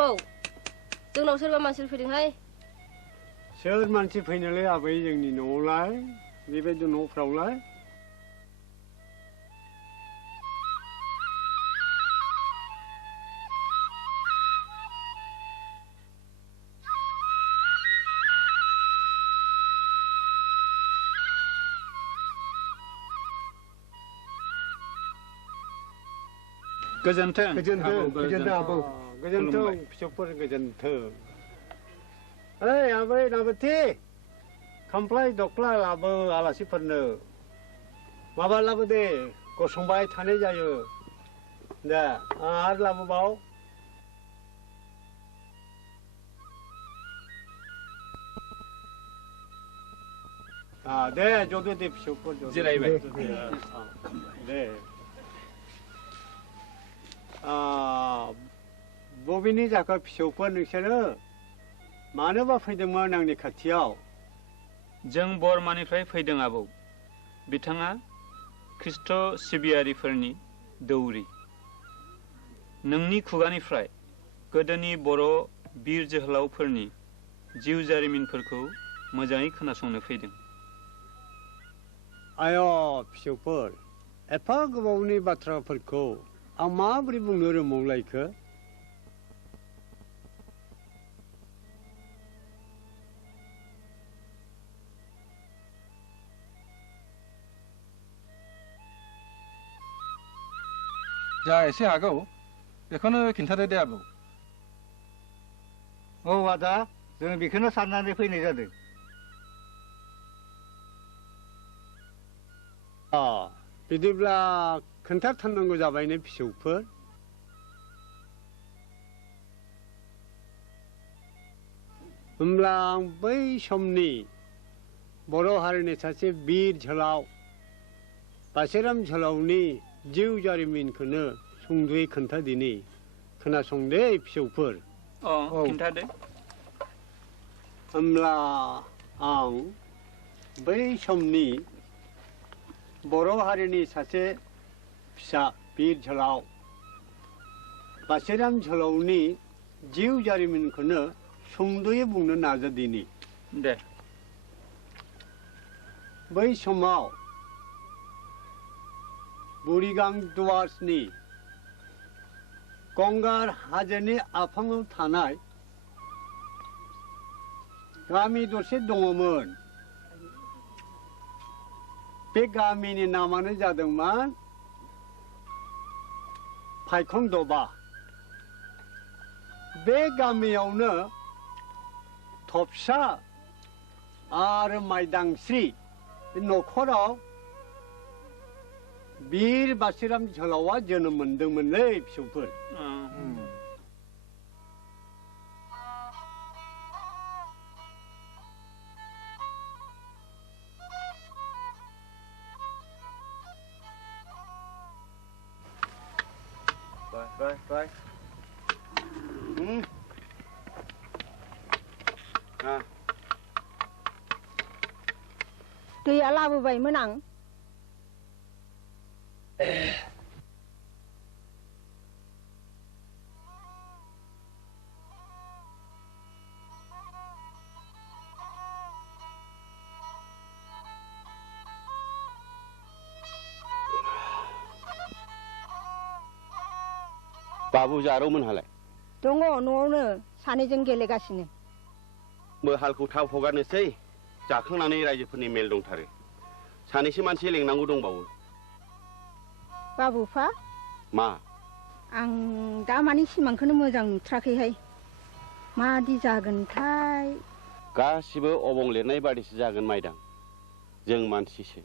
आबौ जोंनाव सोरबा मानसि फैदोंहाय सोर मानसि फैनोलाय आबै जोंनि न'आवलाय बेबायदि न'फ्रावलाय गोजोन्थों आबौ गोजोन्थों फिसौफोर गोजोन्थों ओइ आबै नाबथि खामफ्लाय दख्ला लाबो आलासिफोरनो माबा लाबो दे गसंबाय थानाय जायो दे आरो लाबोबाव दे जदो दे फिसौफोर जिरायबाय दे बबेनि जाखो फिसौफोर नोंसोरो मानोबा फैदोंमोन आंनि खाथियाव जों बरमानिफ्राय फैदों आबौ बिथाङा ख्रिस्ट' सिबियारिफोरनि दौरि नोंनि खुगानिफ्राय गोदोनि बर' बिर जोहोलावफोरनि जिउ जारिमिनफोरखौ मोजाङै खोनासंनो फैदों आय' फिसौफोर एफा गोबावनि बाथ्राफोरखौ आं माबोरै बुंनो रोंबावलायखो जा एसे हागौ बेखौनो खिन्थादो दे आबौ औ आदा जों बेखौनो साननानै फैनाय जादों बिदिब्ला खोन्थाथारनांगौ जाबायने फिसौफोर होमब्ला आं बै समनि बर' हारिनि सासे बिर जोहोलाव बासिराम जोहोलावनि जिउ जारिमिनखौनो सुंद'यै खोन्थादिनि खोनासंदे फिसौफोर खिन्थादो होमब्ला आं बै समनि बर' हारिनि सासे फिसा बिर जोहोलाव बासिराम जोहोलावनि जिउ जारिमिनखौनो सुंद'यै बुंनो नाजादिनि दे बै समाव बुरिगां दुवार्सनि गंगार हाजोनि आफाङाव थानाय गामि दरसे दङमोन बे गामिनि नामानो जादोंमोन फायखन दबा बे गामियावनो थफसा आरो माइदांस्रि न'खराव बिर बासिराम जोहोलावा जोनोम मोनदोंमोनलै फिसौफोर Rồi. दैया लाबोबायमोन आं बाबु जारौमोनहालाय दङ न'आवनो सानैजों गेलेगासिनो हालखौ थाब हगारनोसै जाखांनानै रायजोफोरनि मेल दंथारो सानैसो मानसि लेंनांगौ दंबावो बाबुफा मा आं दा मानि सिमांखौनो मोजां नुथाराखैहाय मादि जागोनथाय गासिबो अबं लिरनाय बादिसो जागोन माइदां जों मानसिसो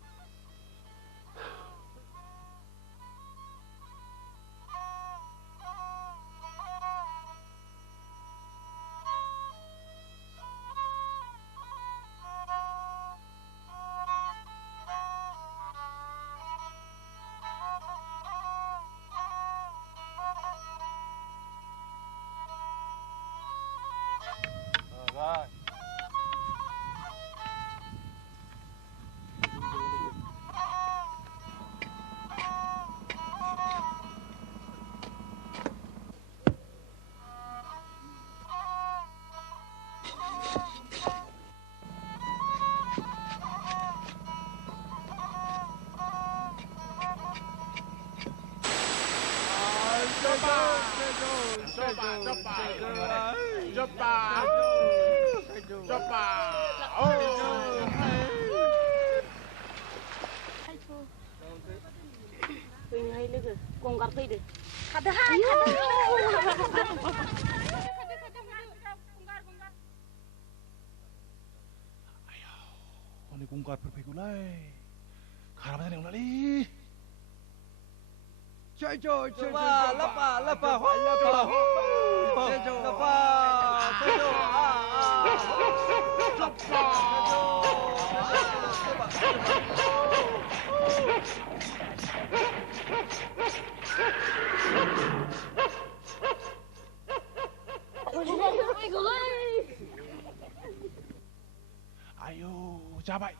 gonggar fैदो खादोहाय हनै गंगारफोर फैगौलाय खाराबा जानाय नंलालै ayo जाबाय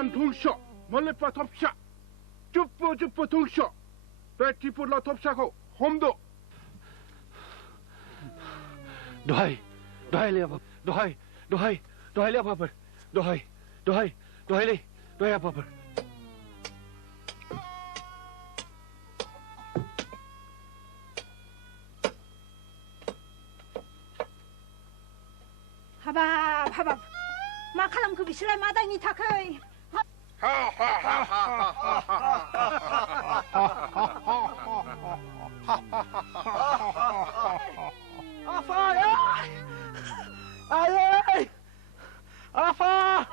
Dan tungsha, malepa topsha, cupu tungsha, petipu la topsha ko, homdo. Dohai le apa? Dohai le apa? Dohai le apa? habab मा खालामखो बिसोरलाय मा दायनि थाखाय Afa!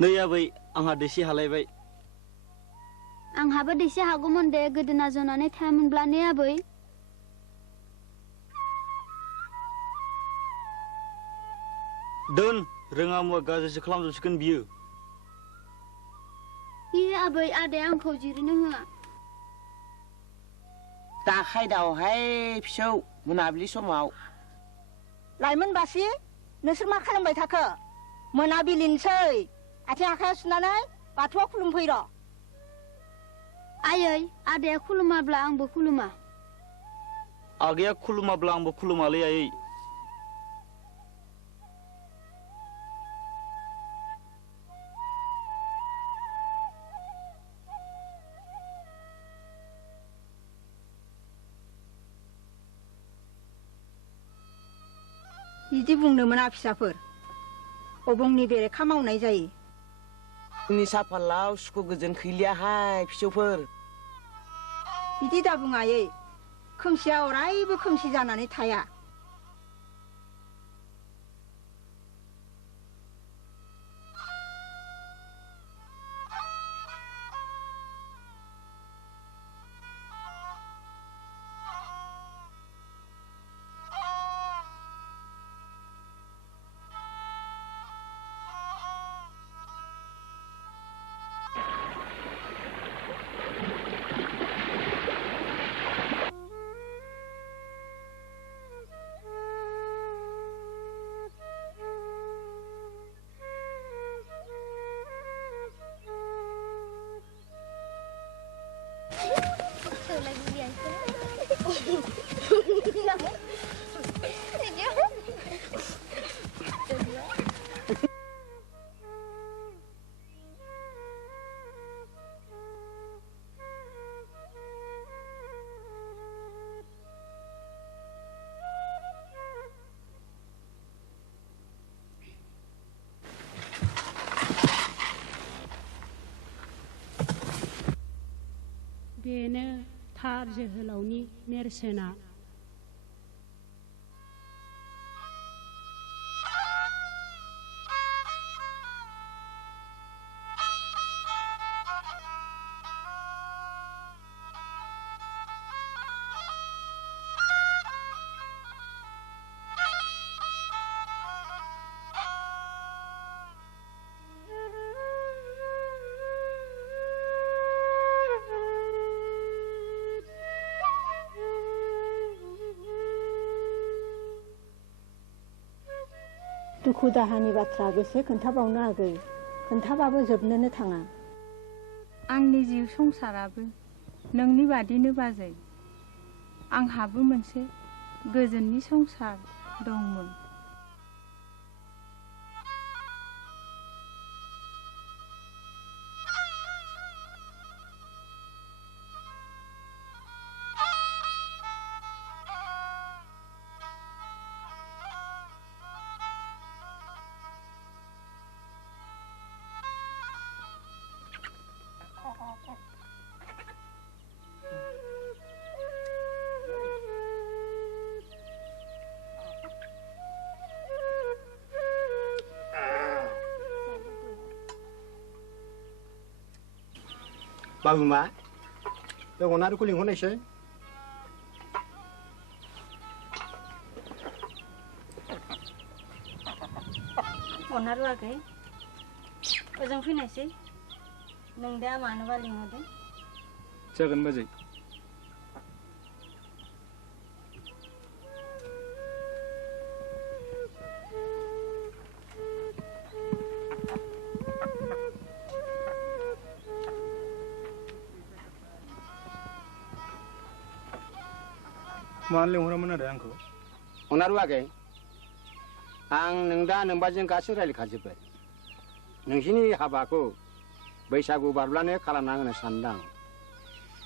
नै आबै आंहा दैसे हालायबाय आंहाबो दैसे हागौमोन दे गोदोना जनानै थायामोनब्ला ने आबै दोन रोङा मुवा गाज्रिसो खालामजोबसिगोन बियो आबै आदाया आंखौ जिरायनो होआ दा खायदावहाय फिसौ मोनाबिलि समाव लाइमोन बासि नोंसोर मा खालामबाय थाखो मोनाबिलिनोसै आथिं आखाइ सुनानै बाथौआव खुलुमफैर' आयै आदाया खुलुमाब्ला आंबो खुलुमा आगैया खुलुमाब्ला आंबो खुलुमालै आयै बिदि बुंनो मोना फिसाफोर अबंनि बेरेखा मावनाय जायो जोंनि साफालाव सुखु गोजोन खैलियाहाय फिसौफोर बिदि दा बुं आयै खोमसिया अरायबो खोमसि जानानै थाया बेनो थार जोहोलावनि नेरसोना दुखु दाहानि बाथ्रा बेसे खोन्थाबावनो आगै खोन्थाबाबो जोबनोनो थाङा आंनि जिउ संसाराबो नोंनि बादिनो बाजै आंहाबो मोनसे गोजोननि संसार दंमोन बाबु मा बे अनारखौ लिंहरनायसै अनारु आगै ओजों फैनायसै नों दा मानोबा लिंहरदों जागोन बाजै मानो लिंहरामोन आरो आंखौ अनारु आगै आं नों दा नोंबाजों गासै रायज्लायखाजोब्बाय नोंसिनि हाबाखौ बैसागु बारब्लानो खालामना होनो सानदां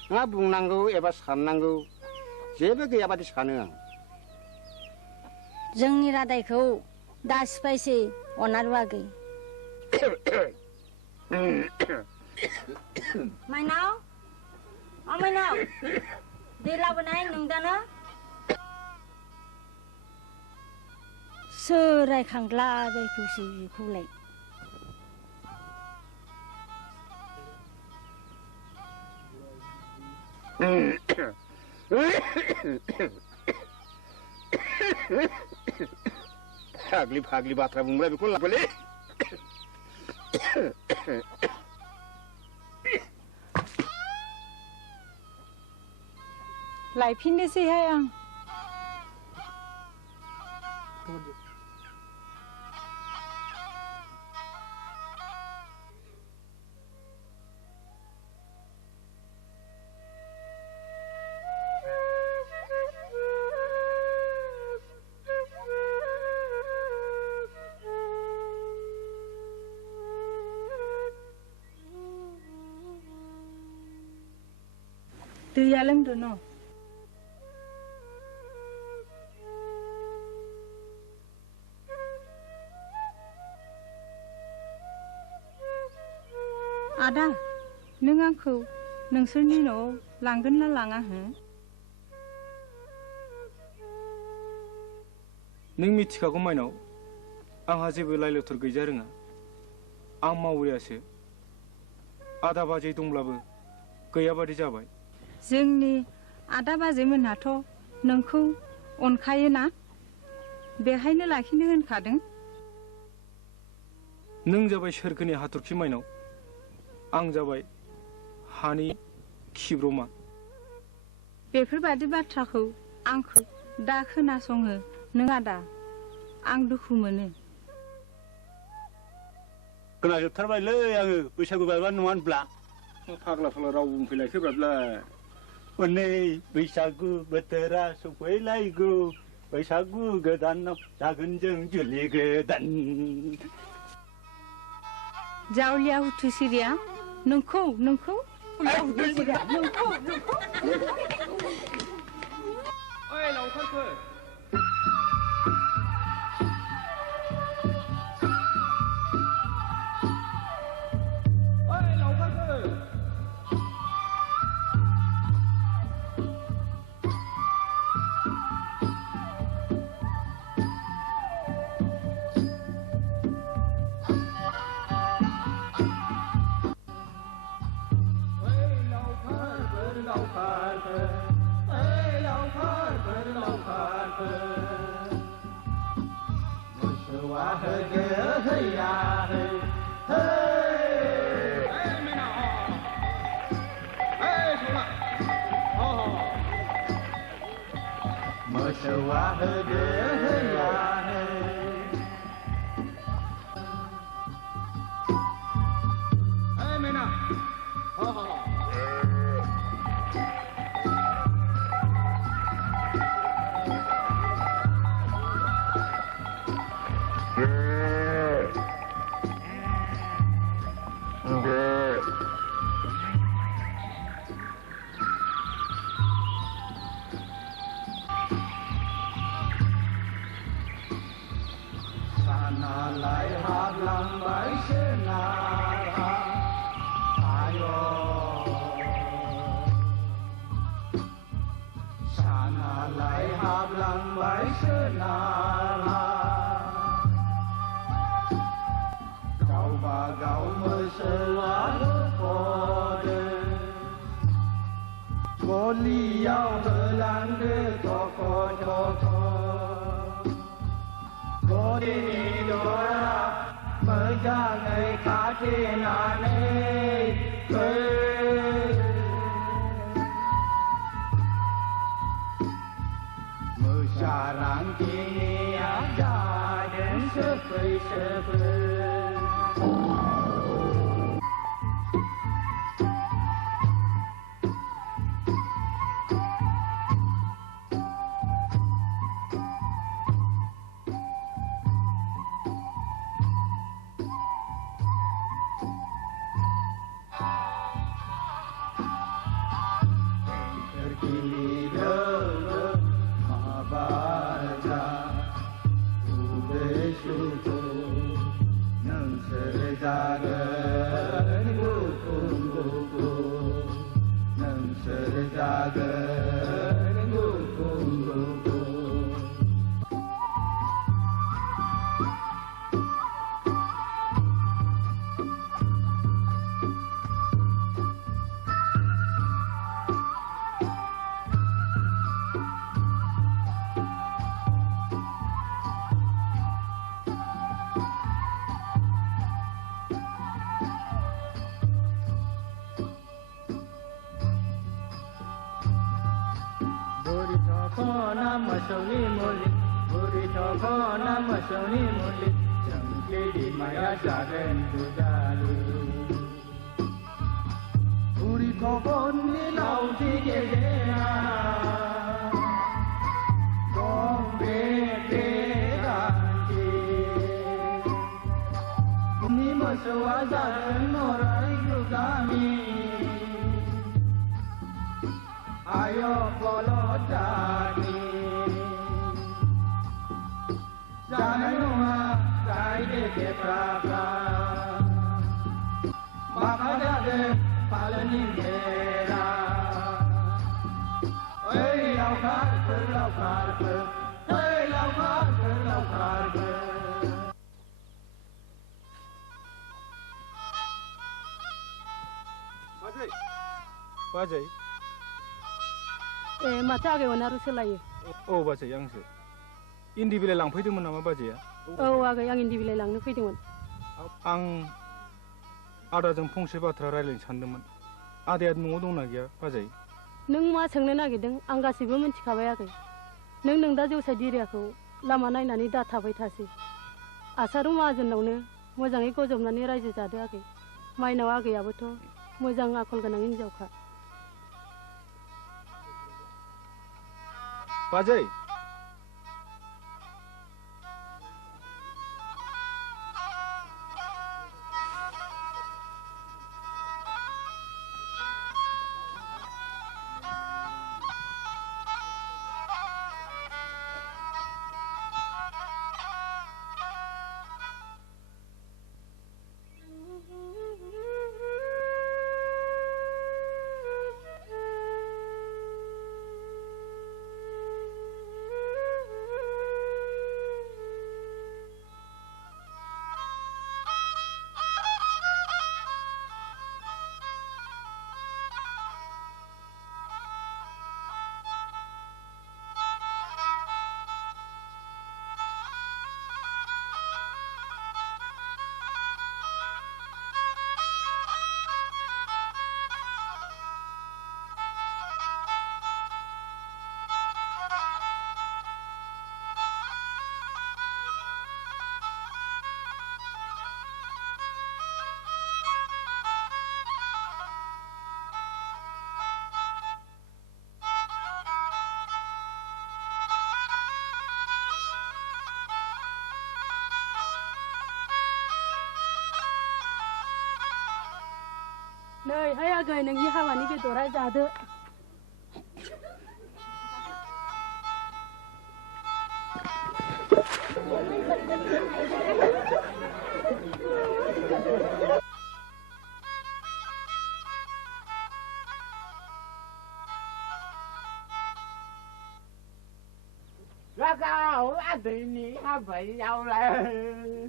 नोंहा बुंनांगौ एबा साननांगौ जेबो गैयाबादि सानो आं जोंनि रादायखौ दा सिफायसै अनारु आगै माइनाव माइनाव दै लाबोनाय नोंदाना सोर रायखांला बायखौसै बेखौलाय फाग्लि फाग्लि बाथ्रा बुंबाय बेखौ लाबोलै लायफिननोसैहाय आं दैया लोंदो न आदा नों आंखौ नोंसोरनि न'आव लांगोन ना लाङा हो नों मिथिखागौ माइनाव आंहा जेबो लाइ लथर गैजा रोङा आं मावरियासो आदा बाजै दंब्लाबो गैयाबादि जाबाय जोंनि आदा बाजैमोनहाथ' नोंखौ अनखायोना बेहायनो लाखिनो होनखादों नों जाबाय सोरगोनि हाथरखि माइनाव आं जाबाय हानि खिब्रमा बेफोरबादि बाथ्राखौ आंखौ दा खोनासङो नों आदा आं दुखु मोनो खोनाजोबथारबायलै आङो बैसागु बायबा नङा होनब्ला फाग्ला फाग्ला राव बुंफैलायखोब्ला हनै बैसागु बोथोरा सफैलायगौ बैसागु गोदानाव जागोन जों जुलि गोदान जावलिया हुथुसिरिया नोंखौ ओइ लावखारफोर जा थखना मोसौनि मुलि बुरि थखना मोसौनि मुलि जोंनि बिमाया जागोन दुदालि बुरि थखननि लावथि गेजेरा दं बे गान्थि नि मोसौआ जागोन अराय दुगामि आयो बलदानि जानाय नङा गायदेफ्राफ्रा माखा जादों फालोनि बेरा ओइ लावखारफोर लावखारफोर ओइ लावखारफोर लावखारफोर बाजै ए माथो आगै अनारु सोलायो औ बाजै आंसो इन्दि बिलाइ लांफैदोंमोन नामा बाजैया औ आगै आं इन्दि बिलाइ लांनो फैदोंमोन आं आदाजों फंसे बाथ्रा रायज्लायनो सानदोंमोन आदाया न'आव दंना गैया बाजै नों मा सोंनो नागिरदों आं गासैबो मिन्थिखाबाय आगै नों दा जौसाय दिरियाखौ लामा नायनानै दा थाबाय थासै आसारु माहाजोनावनो मोजाङै गजबनानै रायजो जादो आगै माइनाव आगैयाबोथ' मोजां आखल गोनां हिनजावखा बाजै नै हाय आगै नोंनि हाबानि बेदरा जादो Ragao adini habayao lai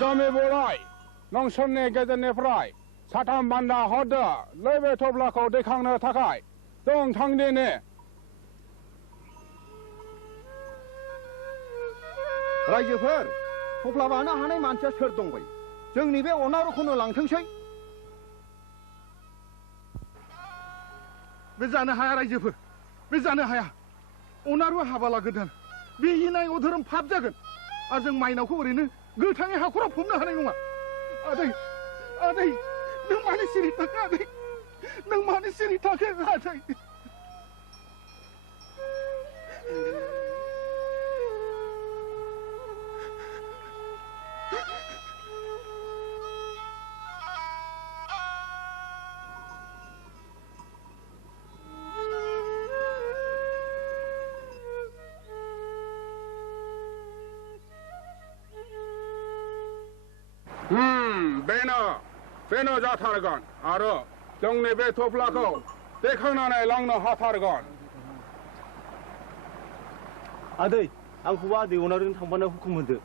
गामि बोराय नोंसोरनि गेजेरनिफ्राय साथाम बान्दा हरदो नैबे थफ्लाखौ दैखांनो थाखाय जों थांदिनि रायजोफोर थफ्ला बानो हानाय मानसिया सोर दंबाय जोंनि बे अनारुखौनो लांथोंसै बे जानो हाया रायजोफोर बे जानो हाया अनारु हाबा लागोदान बे इनाय अधोरोम फाब जागोन आरो जों माइनावखौ ओरैनो गोथाङै हाखराव फबनो हानाय नङा आदै आदै नों मानो सिरि थाखो आदै नों मानो सिरि थाखो आदै बेनो जाथारगोन आरो जोंनि बे थफ्लाखौ दैखांनानै लांनो हाथारगोन आदै आंखौबो आदै अनारजों थांफानो हुकुम होदो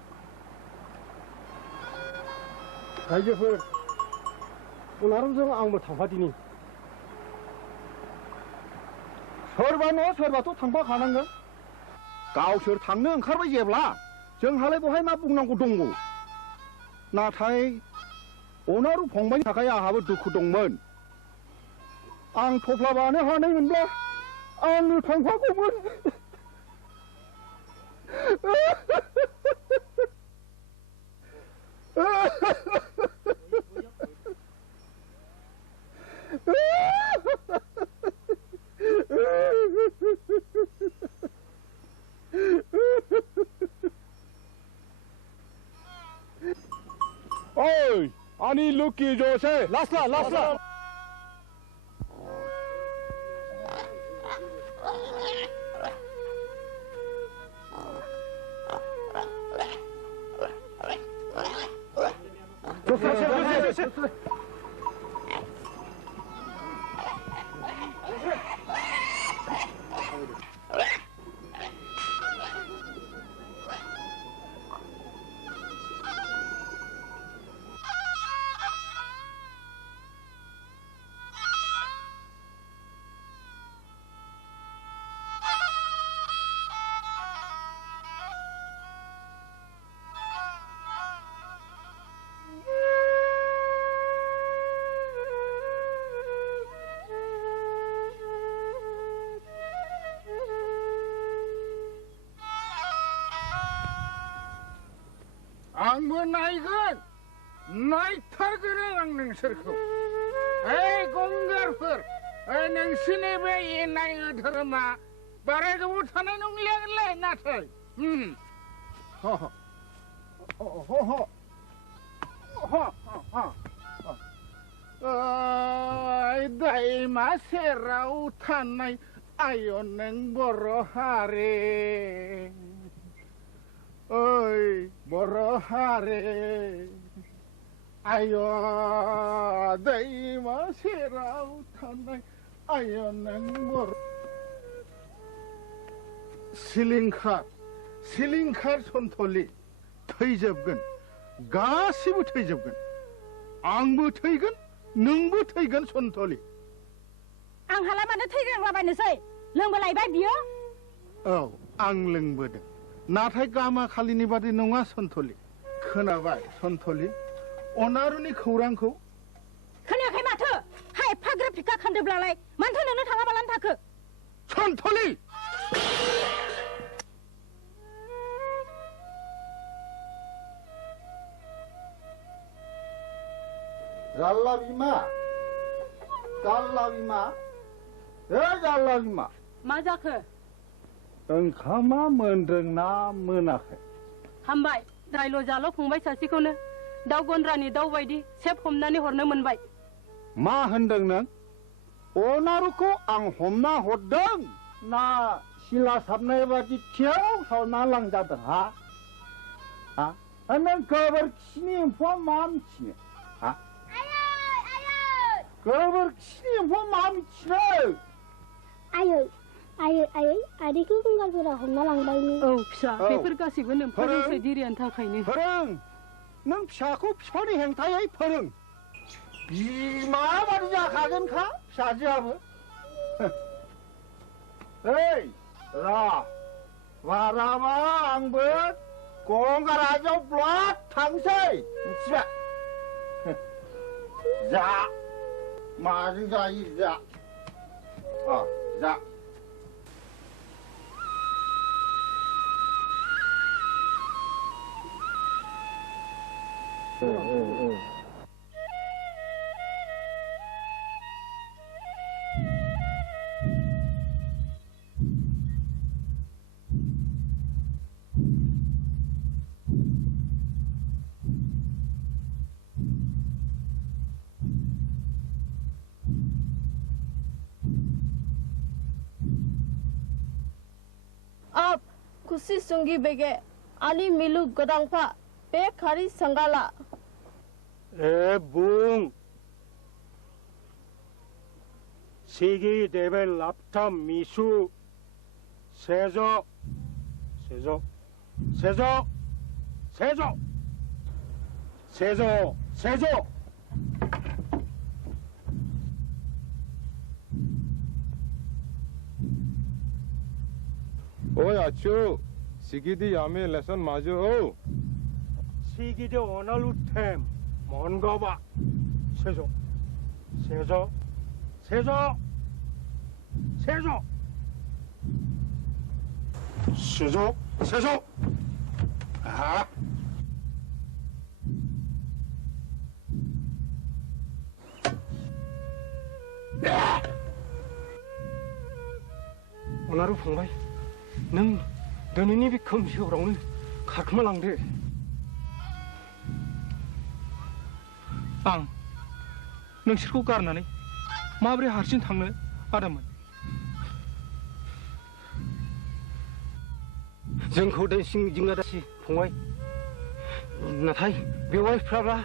रायजोफोर अनारजों आंबो थांफादिनि सोरबा न' सोरबाथ' थांफाखानांगोन गावसोर थांनो ओंखारबाय जेब्ला जोंहालाय बहाय मा बुंनांगौ दंबावो नाथाय अनारु फंबायनि थाखाय आंहाबो दुखु दंमोन आं थफ्ला बानो हानायमोनब्ला आंनो थांफागौमोन Oi, ani lucky Jose. Last. Jose. आंबो नायगोन नायथारगोन आं नोंसोरखौ ओइ गंगारफोर ओइ नोंसिनि बे इनाय धोरोमा बारा गोबाव थानाय नंलियागोनलै नाथाय दैमा सेराव थानाय आय नों बर' हारि ओइ बर' हारि आय दैमा सेराव थानाय आय नों बर' सिलिंखार सन्थलि थैजोबगोन गासिबो थैजोबगोन आंबो थैगोन नोंबो थैगोन सन्थलि आंहालाय मानो थैग्रांलाबायनोसै लोंबोलायबाय बियो औ आं लोंबोदों नाथाय गामा खालिनि बादि नङा सन्थलि खोनाबाय सन्थलि अनारुनि खौरांखौ खोनायाखै माथो हा एफाग्राब फिखा खान्दोब्लालाय मानोथो नोंनो थाङाबालानो थाखो सन्थलि जाल्ला बिमा मा जाखो ओंखामा मोनदोंना मोनाखै हामबाय रायल' जाल' फंबाय सासेखौनो दाउ गन्द्रानि दाउ बायदि सेब हमनानै हरनो मोनबाय मा होनदों नों अनारुखौ आं हमना हरदों ना सिला साबनाय बादि थियाव सावना लांजादों हा नों गोबोरखिनि एम्फौआ मा मिथिनो हा गोबोरखिनि एम्फौआ मा मिथिनो आयै आदैखौ गंगारफोरा हमना लांबायनो औ फिसा बेफोर गासैबो नोंफोरनिफ्राय दिरियानि थाखायनो फोरों नों फिसाखौ बिफानि हेंथायै फोरों बिमा बादि जाखागोनखा फिसाजोआबो ओइ बाराबा आंबो गंगार राजायाव ब्लद थांसै मिथिबाय जा माजों जायो जा जा खुशी संगी बेगे आनी मिलु गदांफा बे खारी संगाला ए बुं 시기 대벨 랍탐 미수 세조 세조 세조 세조 세조 세조 오이 아추 시기디 야메 레슨 마저 시기디 오날루템 뭔가봐 세조 세조 세조 세조 세조 세조 아 오나루 फंबाय नों दिनैनि बे खोमसि हरावनो खारखोमालांदो आं नोंसोरखौ गारनानै माबोरै हारसिं थांनो आदामोन जोंखौ दैसिं जिंगादासि फंबाय नाथाय बेवाइफ्राबा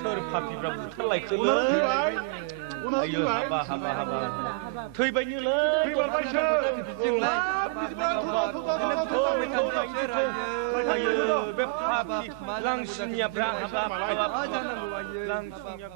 सोर पापिफ्रा बुथारलायखोलै आयो हाबा हाबा हाबा थैबायनोलै आयो बे पापि लांसिनियाफ्रा हाबाब लांसिनिया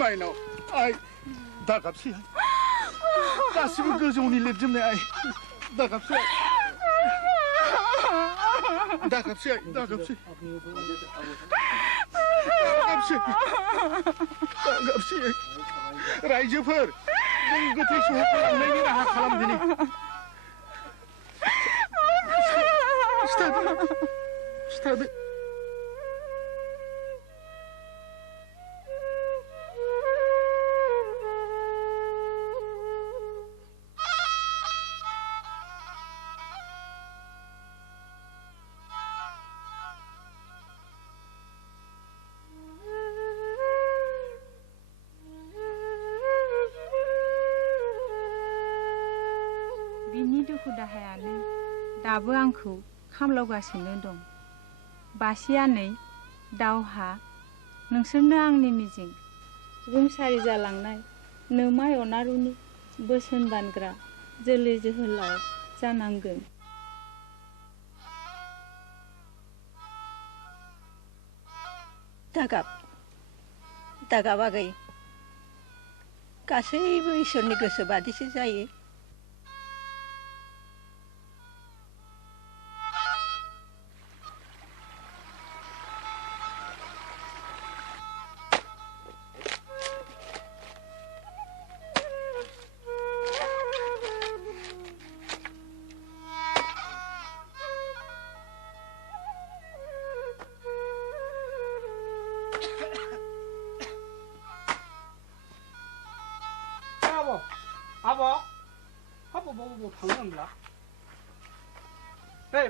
माइनाव आइ दागाबसै गासिबो गोजौनि लिरजोबनाय आइ दागाबसै दागाबसै आइ दागाबसै गाबसि रायजोफोर जों गोथै सहखौ लांनायनि राहा खालामदिनि खिथादो बिनि दुखु दाहायानो दाबो आंखौ खामलावगासिनो दं बासिया नै दावहा नोंसोरनो आंनि मिजिं रुंसारि जालांनाय नोमाय अनारुनि बोसोन बानग्रा जोलै जोहोलाव जानांगोन दागाब आगै गासैबो इसोरनि गोसो बादिसो जायो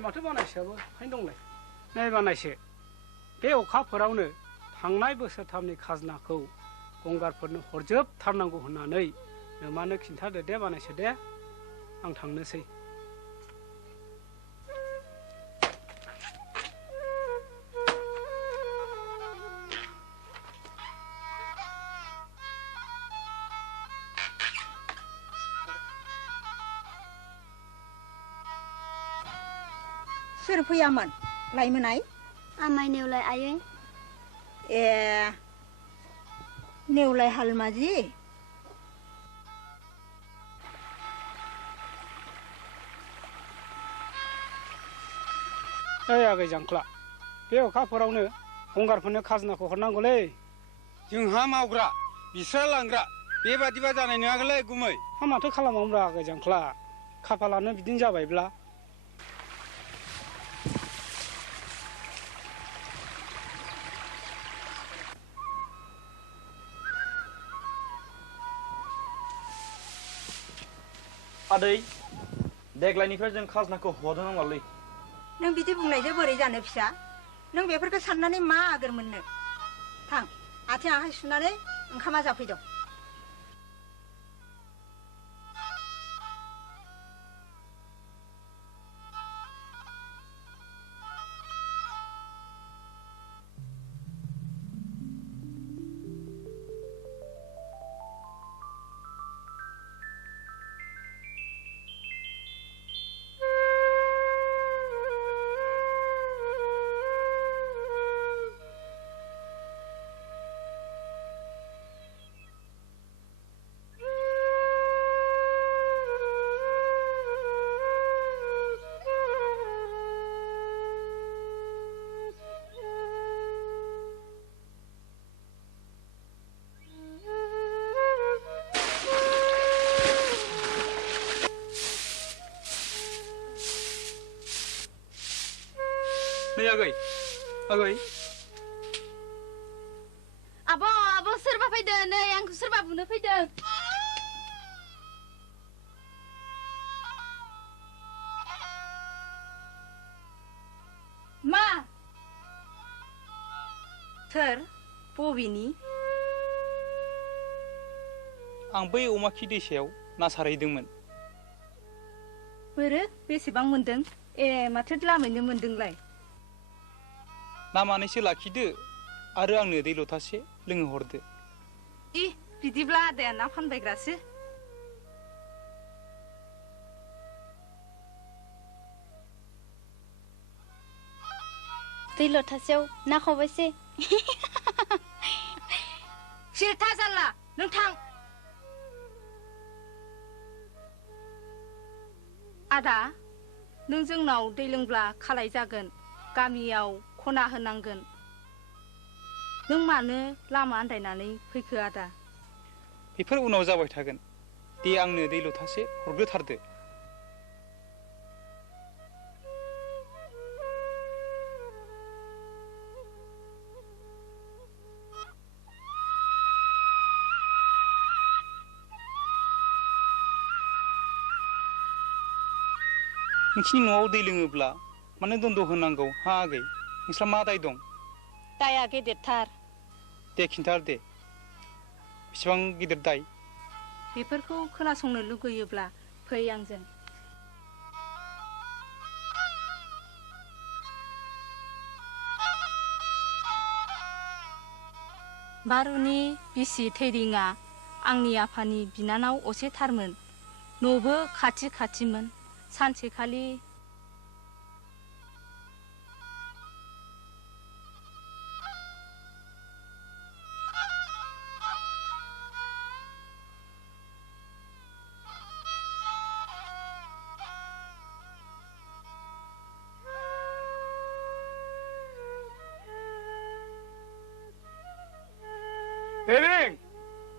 माथो बानायसेयाबो फाइन दंलाय नै बानायसे बे अखाफोरावनो थांनाय बोसोरथामनि खाजोनाखौ गंगारफोरनो हरजोबथारनांगौ होननानै नोमानो खिन्थादो दे बानायसे दे आं थांनोसै सोर फैयामोन लायमोनाय आमाय नेवलाय आयै ए नेवलाय हालमाजि ओइ आगै जांख्ला बे अखाफोरावनो गंगारफोरनो खाजोनाखौ हरनांगौलै जोंहा मावग्रा बिस्रा लांग्रा बेबादिबा जानाय नङागोनलै गुमै हा माथो खालामबावनोब्रा आगै जांख्ला खाफालानो बिदिनो जाबायब्ला आदै देग्लायनिफ्राय जों खाजोनाखौ हरनो नांलालै नों बिदि बुंनायजों बोरै जानो फिसा नों बेफोरखौ साननानै मा आगोर मोननो थां आथिं आखाइ सुनानै ओंखामा जाफैदो आगै आगै आब' सोरबा फैदों नै आंखौ सोरबा बुनो फैदों मा सोर बबेनि आं बै अमा खि दैसायाव ना सारहैदोंमोन बोरो बेसेबां मोनदों ए माथो लामैनो मोनदोंलाय ना मानैसो लाखिदो आरो आंनो दै लथासे लोंहोहरदो इ बिदिब्ला आदाया ना फानबायग्रासो दै लथासेयाव ना खबाइसे सिरथा जारला नों थां आदा नों जोंनाव दै लोंब्ला खालाय जागोन गामियाव खना होनांगोन नों मानो लामा आन्दायनानै फैखो आदा? बेफोर उनाव जाबाय थागोन। दे आंनो दै लथासे हरग्रोथारदो। नोंसिनि न'आव दै लोङोब्ला मानो दन्द होनांगौ हा आगै? नोंस्रा मा दाय दं? दाया गेदेरथार। दे खिन्थार दे, बेसेबां गिदिर दाय? बेफोरखौ खोनासंनो लुगैयोब्ला फै आंजों। बारुनि बिसि थैरिङा आंनि आफानि बिनानाव असेथारमोन। न'बो खाथि खाथिमोन। सानसेखालि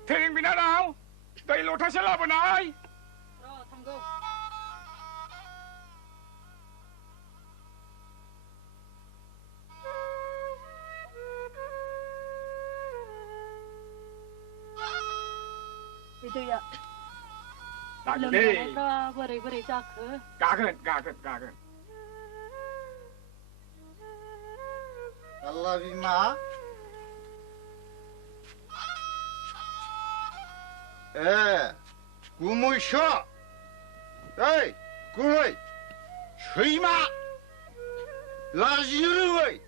थेरिं बिनानाव दै लथासे लाबोनाय। थांगौ। दैया लोमजानायफ्रा बोरै बोरै जाखो? गागोन। Allah bima. 구무셔. 에이, 구이. 쉬마. 라지르이.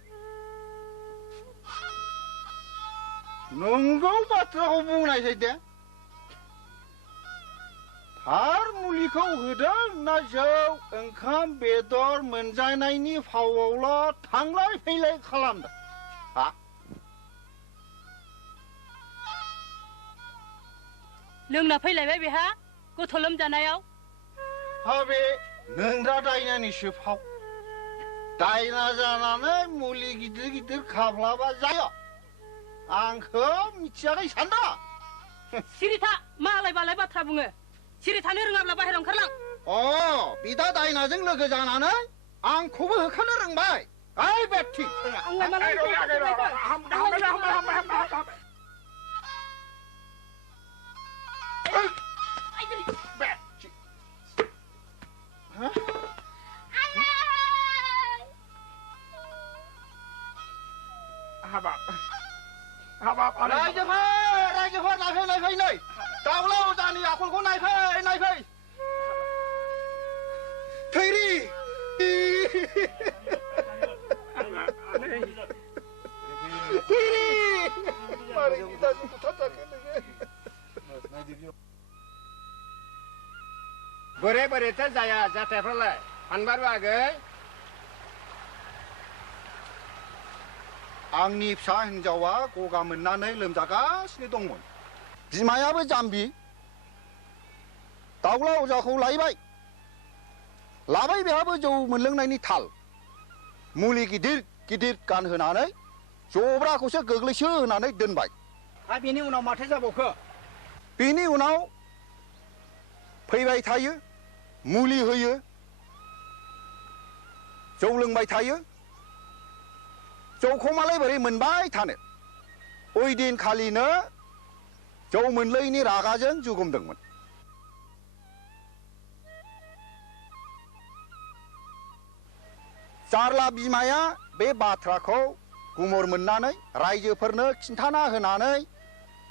नंगौ बाथ्राखौ बुंनाय जादे। थार मुलिखौ होदों ना जौ ओंखाम बेदर मोनजानायनि फावआवल' थांलाय फैलाय खालामदों? हा? लोंना फैलायबाय बेहा गथ' लोमजानायाव। हाबे नोंदा दायनानिसो फाव। दायना जानानै मुलि गिदिर गिदिर खाब्लाबा जायो। आंखौ मिथियाखै सानदा? सिरि था, मालाय बालाय बाथ्रा बुङो। सिरि थानो रोङाब्ला बाहेरायाव ओंखारलां। बिदा दायनाजों लोगो जानानै आंखौबो होखानो रोंबाय। ओइ बेथि। आंलाय मालाय रायजोफोर नायफै नै दाउला अजानि आखलखौ नायफै थैरि मारै गिदाजों बुथारजाखो नोङो? बोरै जाया जाथायफ्रालाय फानबारु आगै? आंनि फिसा हिन्जावा गगा मोननानै लोमजागासिनो दंमोन। बिमायाबो जाम्बि। दाउला अजाखौ लाबाय बेहाबो जौ मोनलोंनायनि थाल। मुलि गिदिर गिदिर गानहोनानै जब्राखौसो गोग्लैसो होनानै दोनबाय। बेनि उनाव माथो जाबावखो? बेनि उनाव फैबाय थायो, मुलि होयो, जौ लोंबाय थायो। जौखौ मालाय बोरै मोनबाय थानो? ओइ दिनखालिनो जौ मोनलोयैनि रागाजों जुगुमदोंमोन। जारला बिमाया बे बाथ्राखौ गुमुर मोननानै रायजोफोरनो खिन्थाना होनानै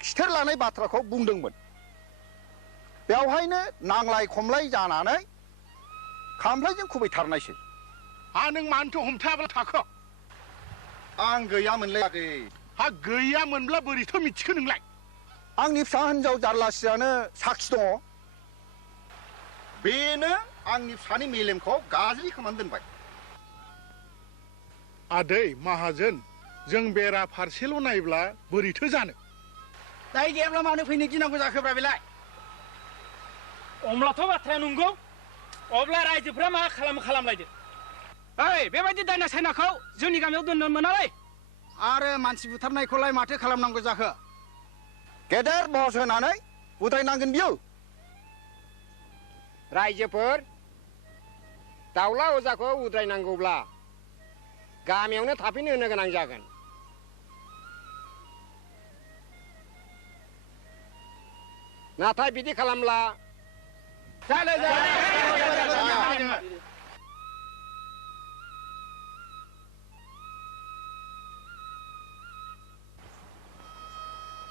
खिथेर लानाय बाथ्राखौ बुंदोंमोन। बेवहायनो नांलाय खमलाय जानानै खामफ्लायजों खुबैथारनायसै। नों मानोथो हमथायाब्ला थाखो? आं गैयामोनलै आगै। गैयामोनब्ला बोरैथो मिथिखो नोंलाय? आंनि फिसा हिन्जाव जारलासियानो साखि दङ। बेनो आंनि फिसानि मेलेमखौ गाज्रि खालामनानै दोनबाय। आदै माहाजोन, जों बेरा फारसेल' नायब्ला बोरैथो जानो? दाय गैयाब्ला मानो फैनो गिनांगौ जाखोब्रा बेलाय? अमलाथ' बाथ्राया नंगौ। अब्ला रायजोफ्रा मा खालामलायदो? बेबायदि दायना सायनाखौ जोंनि गामियाव दोननो मोनालै। आरो मानसि बुथारनायखौलाय माथो खालामनांगौ जाखो? गेदेर बहस होनानै उद्रायनांगोन बियो। रायजोफोर, दाउला अजाखौ उद्रायनांगौब्ला गामियावनो थाफैनो होनो गोनां जागोन। नाथाय बिदि खालामब्ला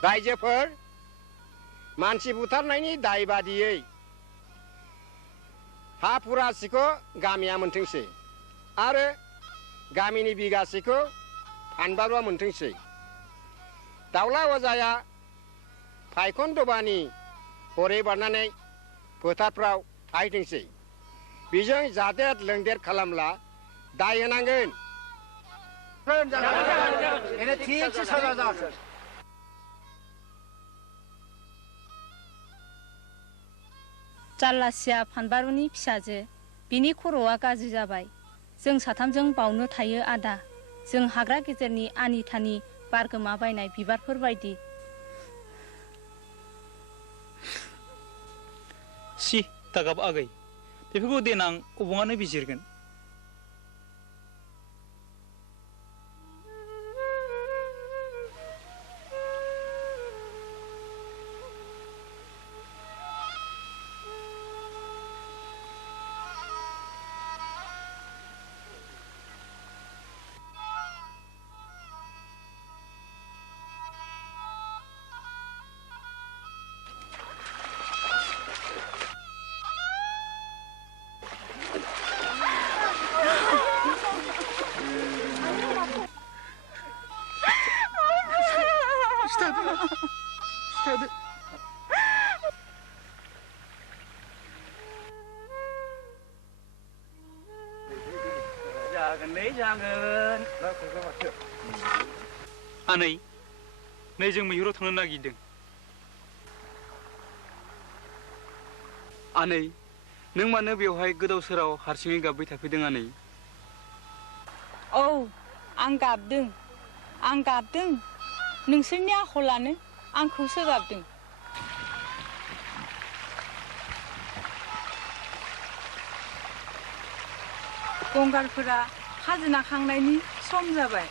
रायजोफोर, मानसि बुथारनायनि दाय बादियै हा फुरासेखौ गामिया मोनथोंसै आरो गामिनि बिगासेखौ फानबारुआ मोनथोंसै। दाउला अजाया फायखन दबानि हरै बारनानै फोथारफ्राव थाहैथोंसै। बेजों जादेर लोंदेर खालामब्ला दाय होनांगोन। थिगसे साजा जागोन। जाल्लासिया फानबारुनि फिसाजो, बिनि खर'आ गाज्रि जाबाय। जों साथामजों बावनो थायो आदा। जों हाग्रा गेजेरनि आनि थानि बारगोमा बायनाय बिबारफोर बायदि। सि दागाब आगै, बेफोरखौ देनां अबङानो बिजिरगोन। आनै, नै जों मैहुराव थांनो नागिरदों। आनै, नों मानो बेवहाय गोदाव सोराव हारसिङै गाबबाय थाफैदों आनै? औ, आं गाबदों। नोंसोरनि आखलानो आंखौसो गाबदों। गंगारफोरा खाजोना खांनायनि सम जाबाय।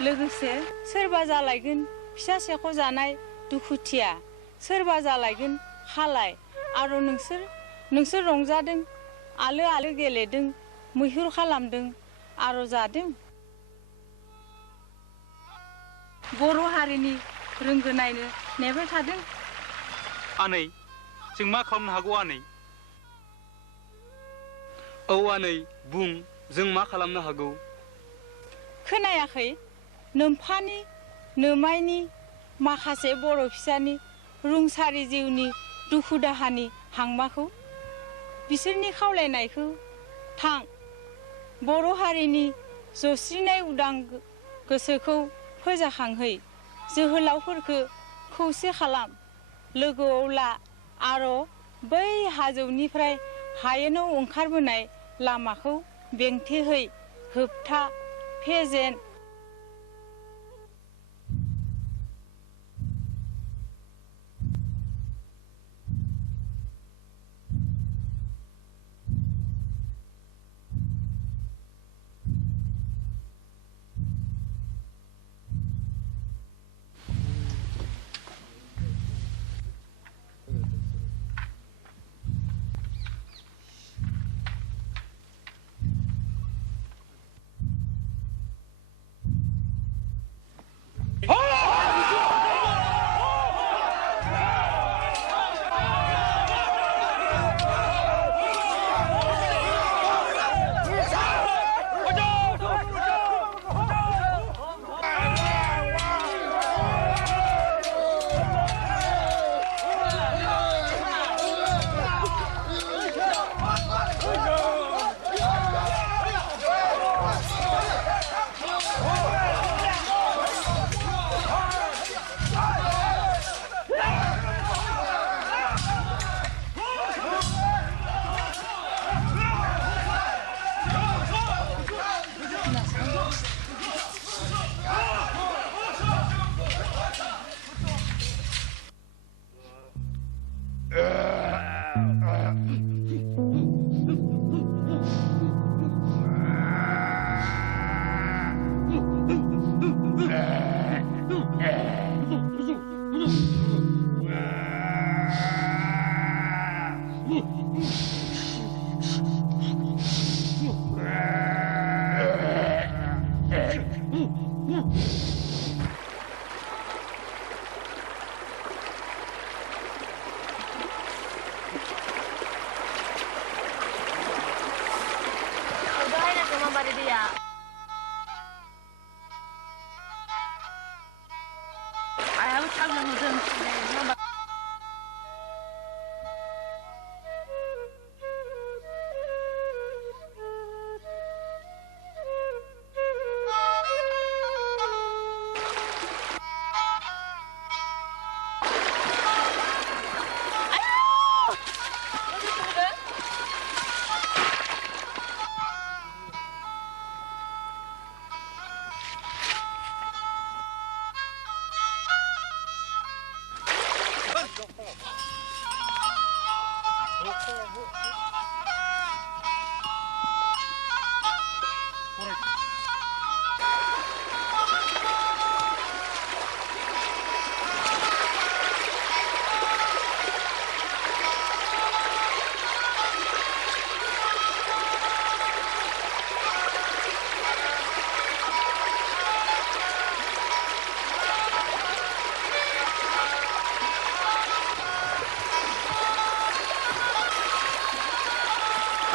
लोगोसे सोरबा जालायगोन फिसा सेख' जानाय दुखुथिया, सोरबा जालायगोन खालाय। आरो नोंसोर रंजादों, आलो आलो गेलेदों, मैहुर खालामदों आरो जादों। बर' हारिनि रोंगोनायनो नेबाय थादों। आनै, जों मा खालामनो हागौ आनै? औ आनै, बुं, जों मा खालामनो हागौ? खोनायाखै? नोम्फानि नोमाइनि माखासे बर' फिसानि रुंसारि जिउनि दुखु दाहानि हांमाखौ, बिसोरनि खावलायनायखौ थां, बर' हारिनि जस्रिनाय उदां गोसोखौ फोजाखांहै। जोहोलावफोरखौ खौसे खालाम, लोगोआव ला आरो बै हाजोनिफ्राय हायेनाव ओंखारबोनाय लामाखौ बेंथेहै, होबथा, फेजेन।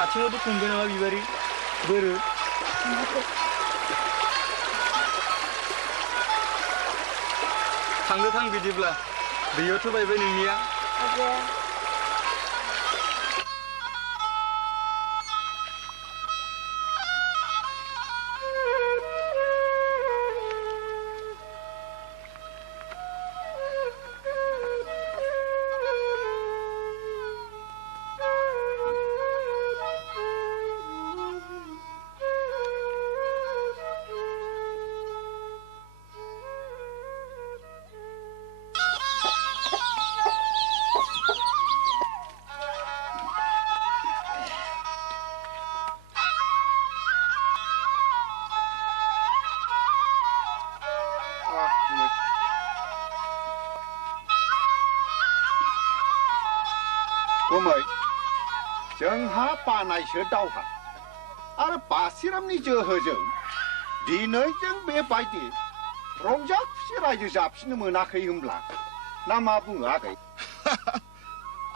आथिङावबो खुंगोन नामा बिबारि बोरो थांदो थां बिदिब्ला दैयावथ' बायबाय नोंनिया गुमै जोंहा बानायसो दावहा आरो बासिरामनि जोहोजों दिनै जों बेबायदि रंजा खुसि रायजो जाफिननो मोनाखै होनब्ला ना मा बुङो आगै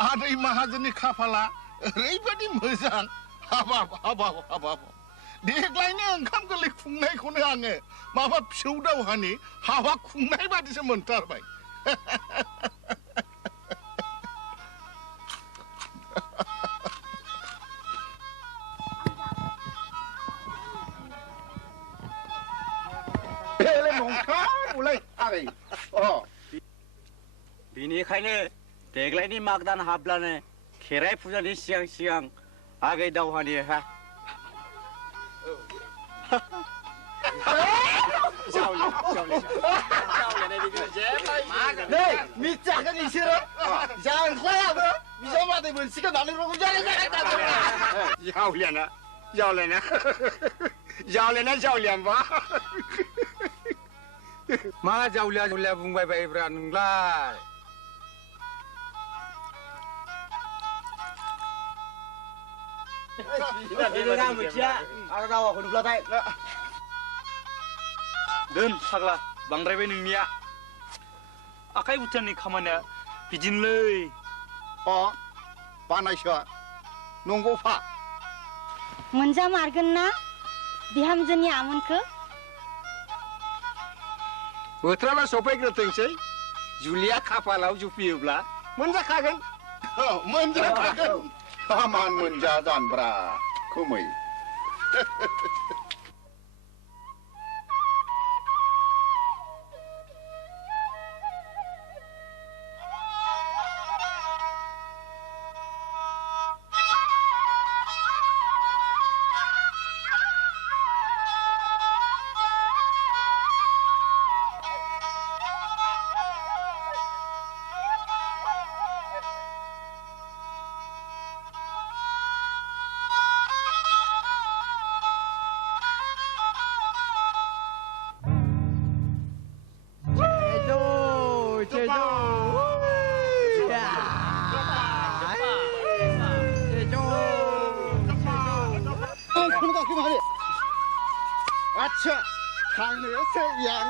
आदै माहाजोननि खाफाला ओरैबायदि मोजां हाबाब हाबाब हाबाब देग्लायनि ओंखाम गोरलै खुंनायखौनो आङो माबा फिसौ दावहानि हाबा खुंनाय बादिसो मोनथारबाय बिनिखायनो देग्लायनि माग दान हाबब्लानो खेराइ फुजानि सिगां सिगां आगै दावहानि हा नै मिथियाखै नोंसोरो जांख्लायाबो बिजामादै मोनसेखौ होननानै रंजानाय जावलियाना जावलियाना जावलियाना जावलियानबा मा जावलिया जावलिया बुंबाय बायब्रा नोंलाय दोन फाग्ला बांद्रायबाय नोंनिया आखाइ भुटाननि खामानिया बिदिनोलै बानायसो नंगौ फा मोनजामारगोन ना बिहामजोनि आमोनखौ बोथोराबा सफैग्रोथोंसै जुलिया खाफालाव जुफियोब्ला मोनजाखागोन मोनजाखागोन हामान मोनजा जानब्रा खुमै थांनोसै आं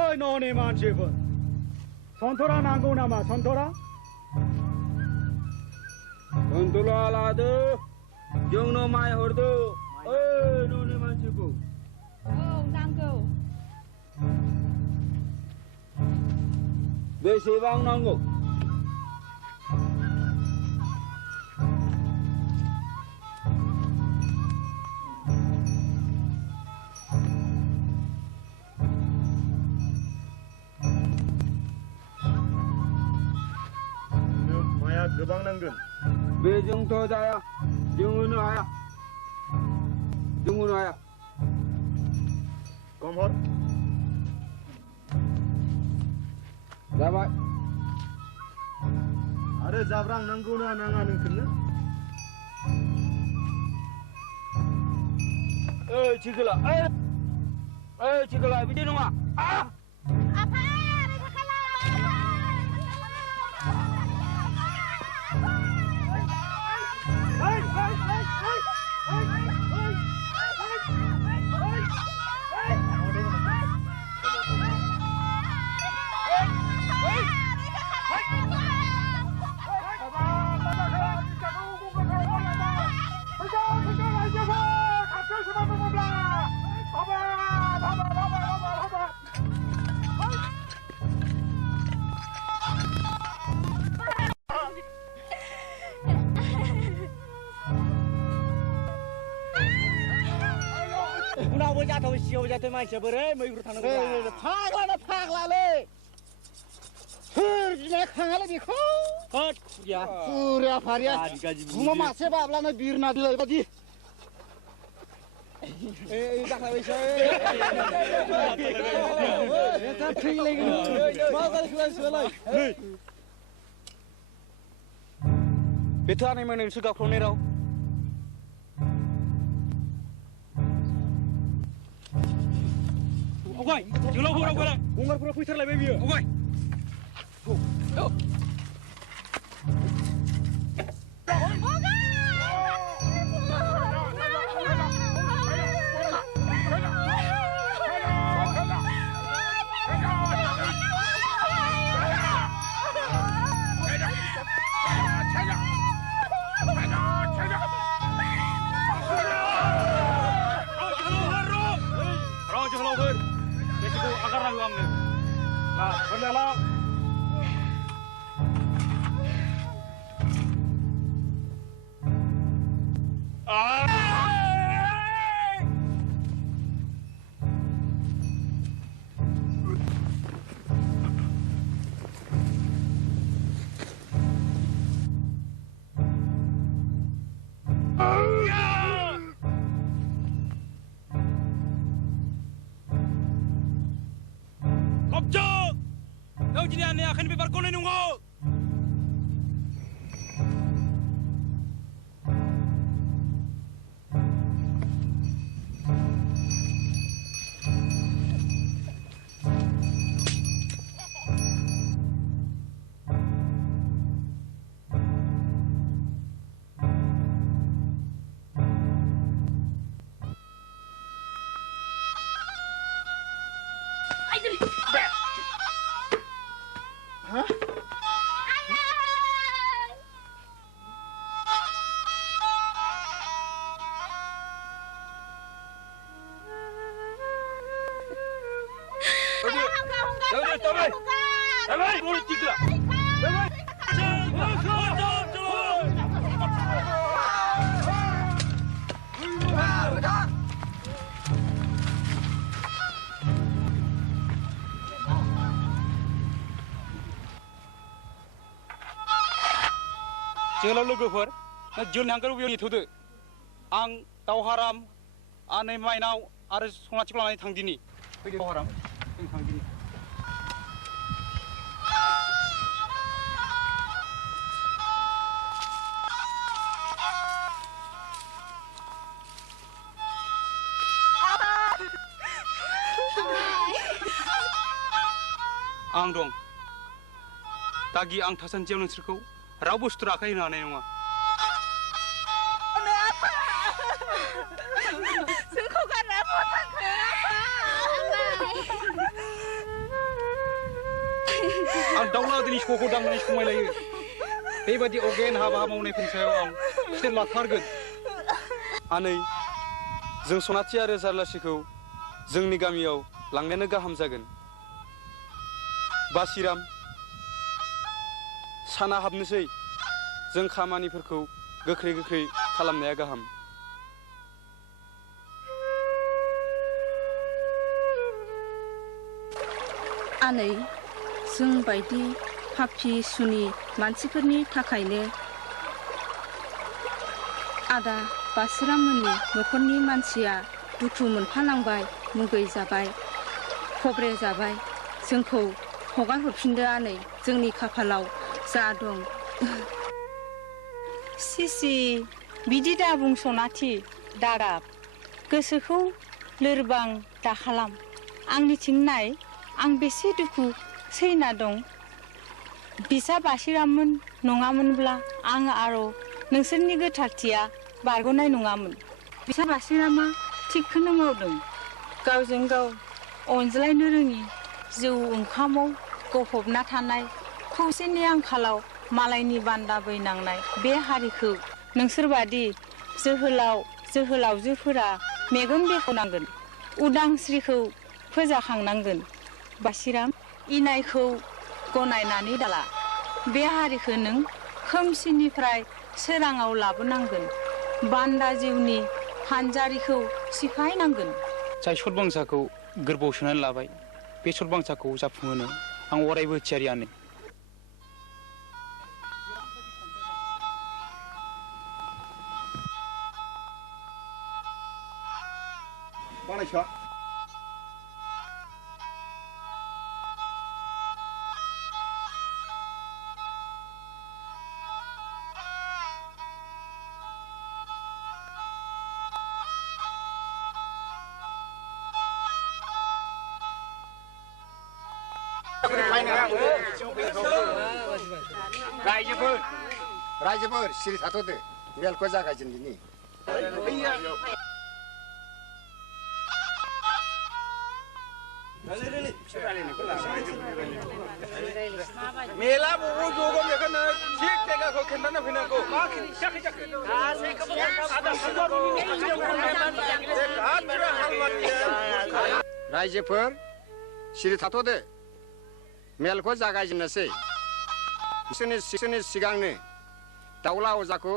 ओइ न'नि मानसिफोर सन्थरा नांगौ नामा सन्थरा सन्थरा लादो जोंनो माइ हरदो ओइ न'नि मानसिफोर औ नांगौ बेसेबां नांगौ गोबां नांगोन बेजोंथ' जाया जों होनो हाया खम हर जाबाय आरो जाब्रां नांगौना नाङा नोंसोरनो ओइ थिखोला बिदि नङा उनावबो जाथाव सिगाङाव जाथाव मानसिया बोरै मैहुर थांनांगौ फाग्लालै सोर गिनाय खाङालै बेखौ खुरिया फारिया गुमा मासे बाब्लानो बिरना बिलाइ बादि बेथ' आंनिमोन नोंसोर गावख्रावनाय राव आवगाय जोलाव आवगाय गंगारफोरा फैथारलायबाय बियो आवगाय जोहोलावफोर बेसोरखौ आगारनांगौ आंनो बोरलाला Kau jadi aneh akan bebar kau nunggu. जोहोलाव लोगोफोर जोल हांगार उबियाव नेथ'दो आं दावहाराम आनै माइनाव आरो सनाथिखौ लानानै थांदिनि फैदो बावहाराम जों थांदिनि आं दं दागि आं थासान्दियाव नोंसोरखौ रावबो सुथुर आखाय होनो हानाय नङा जोंखौ गारना बहा थांखो आं दाउलादिनि सखौ दांनानै समायलायो बेबायदि अगेन हाबा मावनायफोरनि सायाव आं खिथेर लाथारगोन आनै जों सनाथि आरो जारलासिखौ जोंनि गामियाव लांनायानो गाहाम जागोन बासिराम साना हाबनोसै जों खामानिफोरखौ गोख्रै गोख्रै खालामनाया गाहाम आनै जों बायदि पापि सुनि मानसिफोरनि थाखायनो आदा बासिराममोननि न'खरनि मानसिया दुखु मोनफानांबाय मुगै जाबाय खब्रे जाबाय जोंखौ हगार हरफिनदो आनै जोंनि खाफालाव जा दं सिसि बिदि दा बुं सनाथि दागाब गोसोखौ लोरबां दाखालाम आंनिथिं नाय आं बेसे दुखु सैना दं बिसा बासिराममोन नङामोनब्ला आं आरो नोंसोरनि गोथारथिया बारग'नाय नङामोन बिसा बासिरामा थिगखौनो मावदों गावजों गाव अनज्लायनो रोङि जौ ओंखामाव गफबना थानाय खौसेनि आंखालाव मालायनि बान्दा बैनांनाय बे हारिखौ नोंसोरबादि जोहोलावजोफोरा मेगन बेखेवनांगोन उदांस्रिखौ फोजाखांनांगोन बासिराम इनायखौ गनायनानै दाला बे हारिखौ नों खोमसिनिफ्राय सोराङाव लाबोनांगोन बान्दा जिउनि हानजारिखौ सिफायनांगोन जाय सतबांसाखौ गोरबोआव सोनानै लाबाय बे सतबांसाखौ जाफुंहोनो आं अरायबो थियारियानो बानायसा रायजोफोर सिरि थाथ'दो मेलखौ जागायजेनदिनि मेला बबाव जगोन बेखौनो थिग जायगाखौ खिन्थानो फैनांगौ मा रायजोफोर सिरि थाथ'दो मेलखौ जागायजेननोसै बिसोरनि सिगांनो दाउला अजाखौ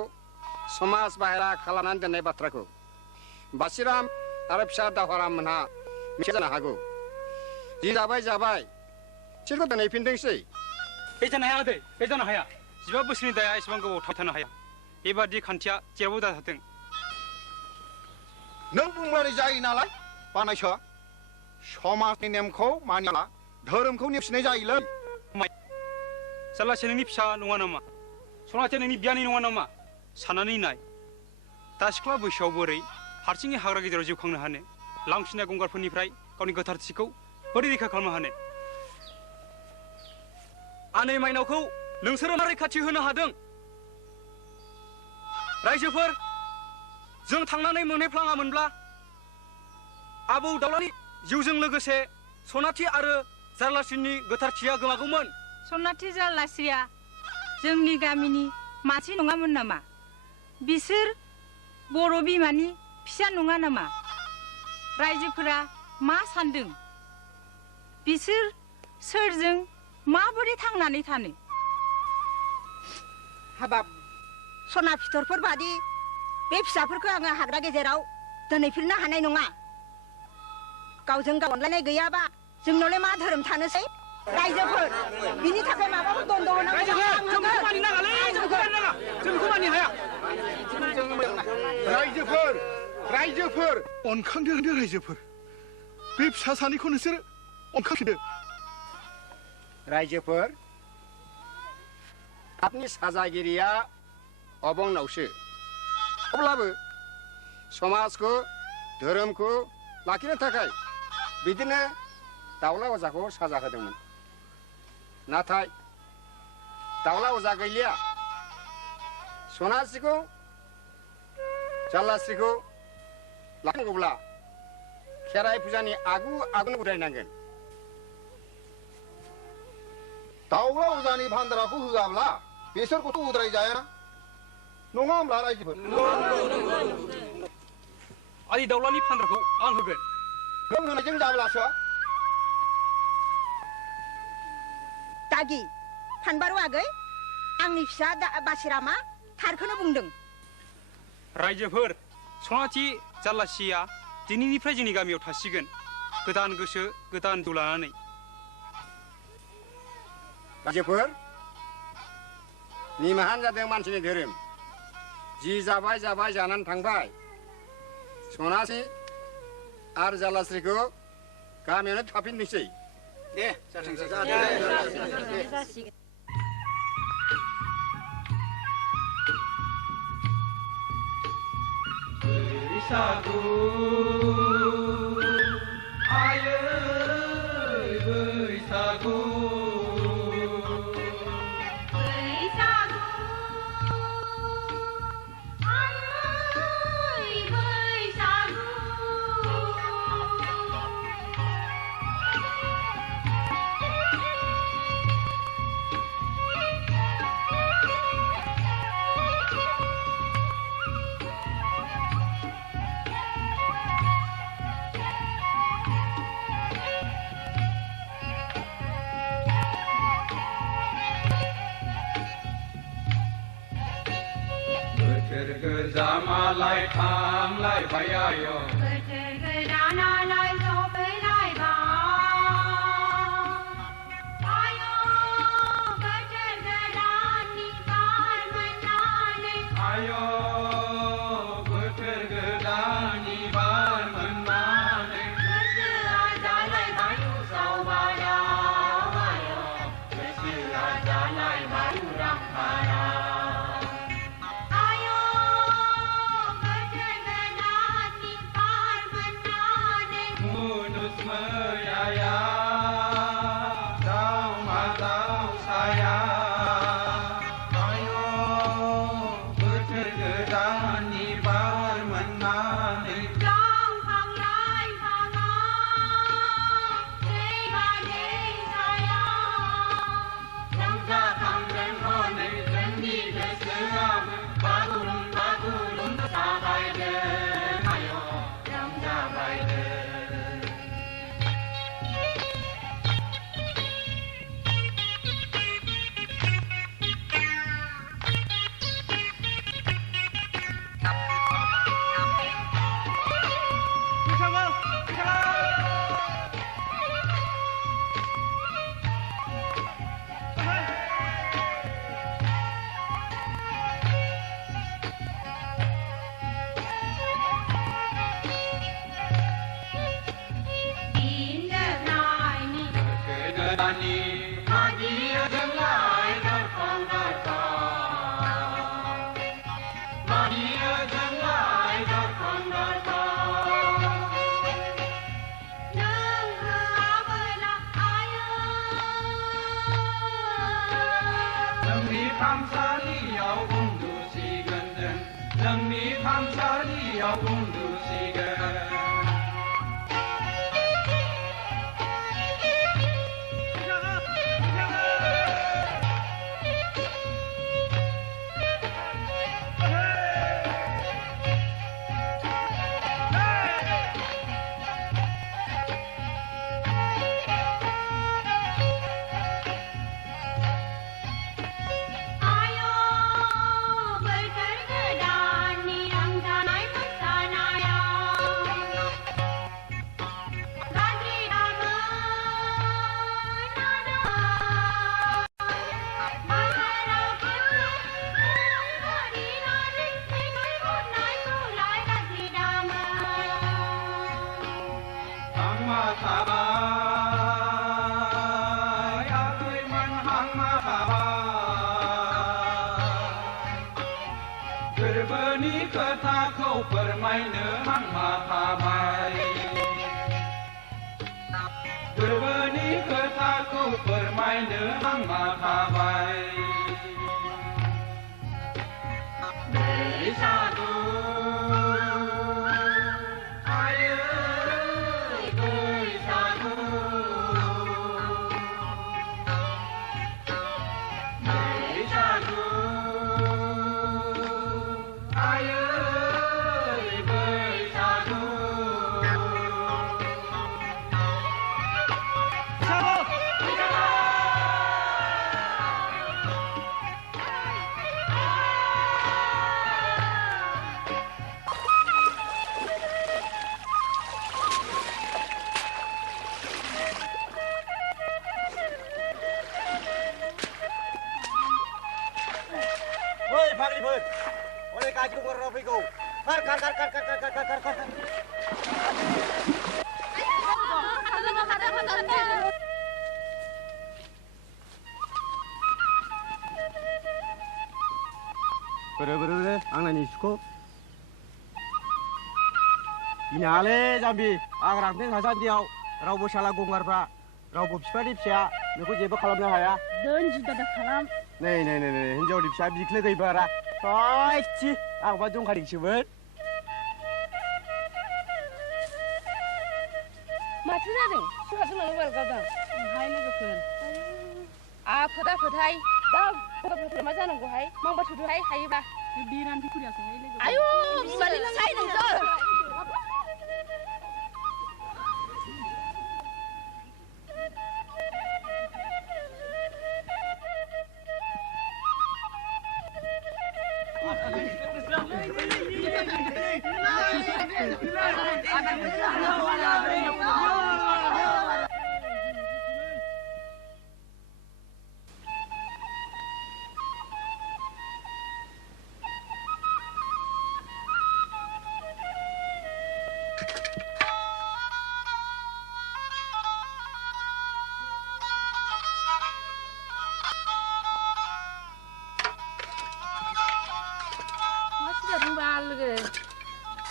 समाज बाहेरा खालामनानै दोननाय बाथ्राखौ बासिराम आरो फिसा दावहाराम मोनहा मिथिया जानो हागौ जि जाबाय बिसोरखौ दोनहैफिनदोंसै बे जानो हाया आदै बे जानो हाया 15 बोसोरनि दाया एसेबां गोबाव थानो हाया बेबादि खान्थिया जेरावबो दाजाथों नों बुंब्लानो जायो नालाय बानायसा समाजनि नेमखौ मानियाला धोरोमखौ नेवसिनाय जायोलै जारलासे नोंनि फिसा नङा नामा सनाथिया नोंनि बियानै नङा नामा साननानै नाय दा सिख्ला बैसोआव बोरै हारसिङै हाग्रा गेजेराव जिउ खांनो हानो लांसिना गंगारफोरनिफ्राय गावनि गोथारथिखौ बोरै रैखा खालामनो हानो आनै माइनावखौ नोंसोरो मा रैखाथि होनो हादों रायजोफोर जों थांनानै मोनहैफ्लाङामोनब्ला आबौ दाउलानि जिउजों लोगोसे सनाथि आरो जारलासिनि गोथारथिया गोमागौमोन सनाथि जारलासिया जोंनि गामिनि मानसि नङामोन नामा बिसोर बर' बिमानि फिसा नङा नामा रायजोफोरा मा सान्दों बिसोर सोरजों माबोरै थांनानै थानो हाबाब सना फिथरफोर बादि बे फिसाफोरखौ आङो हाग्रा गेजेराव दोनहैफिननो हानाय नङा गावजों गाव अनलायनाय गैयाबा जोंनावलाय मा धोरोम थानोसै रायजोफोर बिनि थाखाय माबाफोर दन्द होनांगौ रायजोफोर रायजोफोर अनखांदो रायजोफोर बे फिसा सानैखौ नोंसोर अनखांफिनदो रायजोफोर आपनि साजागिरिया अबंनावसो अब्लाबो समाजखौ धोरोमखौ लाखिनो थाखाय बिदिनो दाउला अजाखौ साजा होदोंमोन नाथाय दाउला अजा गैलिया सनासिखौ जाल्लास्रिखौ लाखिनांगौब्ला खेराइ फुजानि आगुनो उद्रायनांगोन दाउला अजानि भान्दाराखौ होआब्ला बेसोरखौथ' उद्राय जाया नङा होमब्ला रायजोफोर आलि दाउलानि भान्दारखौ आं होगोन नों होनायजों जाब्लासो दागि फानबारु आगै आंनि फिसा बासिरामा थारखौनो बुंदों रायजोफोर सनाथि जाल्लासिया दिनैनिफ्राय जोंनि गामियाव थासिगोन गोदान गोसो गोदान जिउ लानानै रायजोफोर निमाहान जादों मानसिनि धोरोम जि जाबाय जानानै थांबाय सनासि आरो जाल्लास्रिखौ गामियावनो थाफिननोसै दे जाथोंसै बैसागु आयै बैसागु जामालाय थांलाय बायायो बोथोर गोदानालाय सफैलायबाय आयो बोथोर गोदाननि बार मोननानै आयो बोथोर गोदाननि बार मोननानै गोसोआ जालायबाय उसाव-बादाव आयो गोसोआ जालायबाय उरां-फारां रायफोर हनै गाज्रि गंगारफ्रा फैगौ खार खार खार खार खार खार खार खार खार बोरो आं नायनि सुखौ गिनाङालै जाम्बि आं रांथें हासान्दियाव रावबो साला गंगारफ्रा रावबो बिफानि फिसाया नोंखौ जेबो खालामनो हाया दोन जिदा खालाम नै हिनजावनि फिसा बिख्लो गैबारा थयथि आंबा दंखादोंसोमोन माथो जादों सुहाजों लांनो बार गारदां हाय लोगोफोर आफोदाफोदहाय दा मा जानांगौहाय मावबा थुदोहाय हायोबा बिरान्थि खुरियासोहाय लोगो आयु बिमानि लांहाय नोंसोर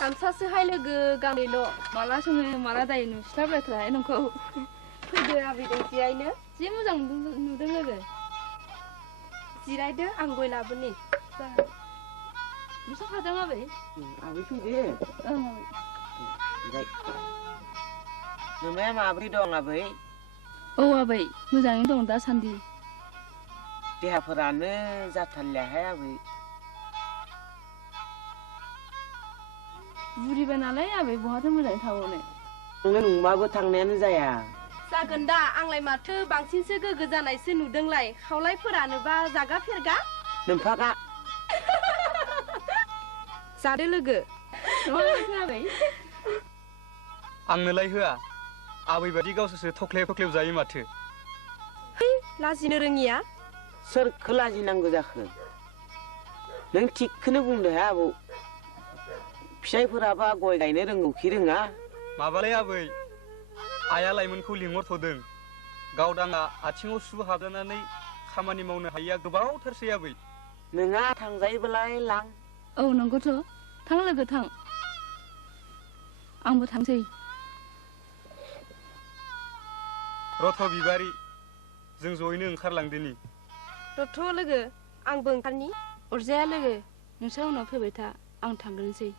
गामसासोहाय लोगो गांनैल' माला सोङो माला दायो नुस्लाबलायथाराहाय नोंखौ फैदो आबैदों जिरायनो जि मोजां नुदों लोगो जिरायदो आं गय लाबोनि नुसोखादों आबै आबै फैदो ओं आबै नोमाया माब्रै दं आबै औ आबै मोजाङैनो दं दासान्दि देहाफोरानो जाथारलियाहाय आबै बुरिबाय नालाय आबै बहाथो मोजाङै थाबावनो नोङो नंबाबो थांनायानो जाया जागोन दा आंलाय माथो बांसिनसो गोग्गो जानायसो नुदोंलाय खावलायफोरानोबा जागा फेरगा नोमफागा जादो लोगो आबै आंनोलाय होआ आबै बादि गावसोरसो थख्लेब जायो माथो लाजिनो रोङिया सोरखौ लाजिनांगौ जाखो नों थिगखौनो बुंदोहाय आबौ फिसाइफोराबा गय गायनो रोंगौखि रोङा माबालाय आबै आइया लाइमोनखौ लिंहरथ'दों गावदाङा आथिङाव सु हाबजानानै खामानि मावनो हायिया गोबावथारसै आबै नोंहा थांजायोबालाय लां औ नंगौथ' थां लोगो थां आंबो थांसै रथ' बिबारि जों जयैनो ओंखारलांदोनि रथ' लोगो आंबो ओंखारनि अरजाया लोगो नोंसोर उनाव फैबाय था आं थांग्रोनोसै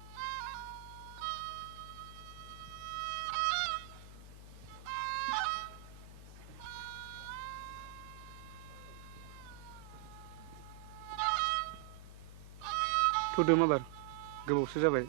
थ'दो माबार गोबावसो जाबाय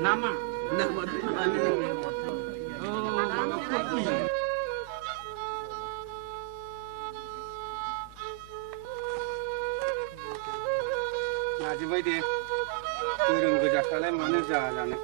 Nama. नाजिबाय दे गोरों गोजाखालाय मानो जानो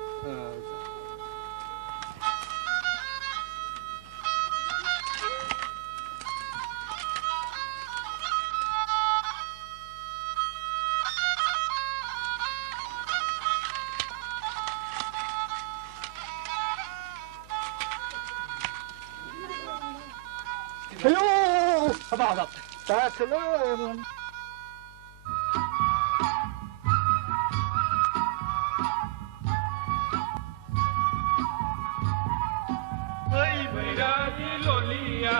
Ayo, habaq. Taasalaam. Hey bayrati lolia,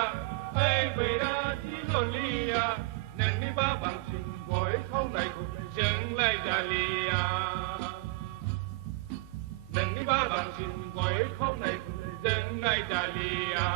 hey bayrati lolia, nani ba bang sing boy khâu này cũng dừng lại Dalia. Nani ba bang sing boy khâu này cũng dừng lại Dalia.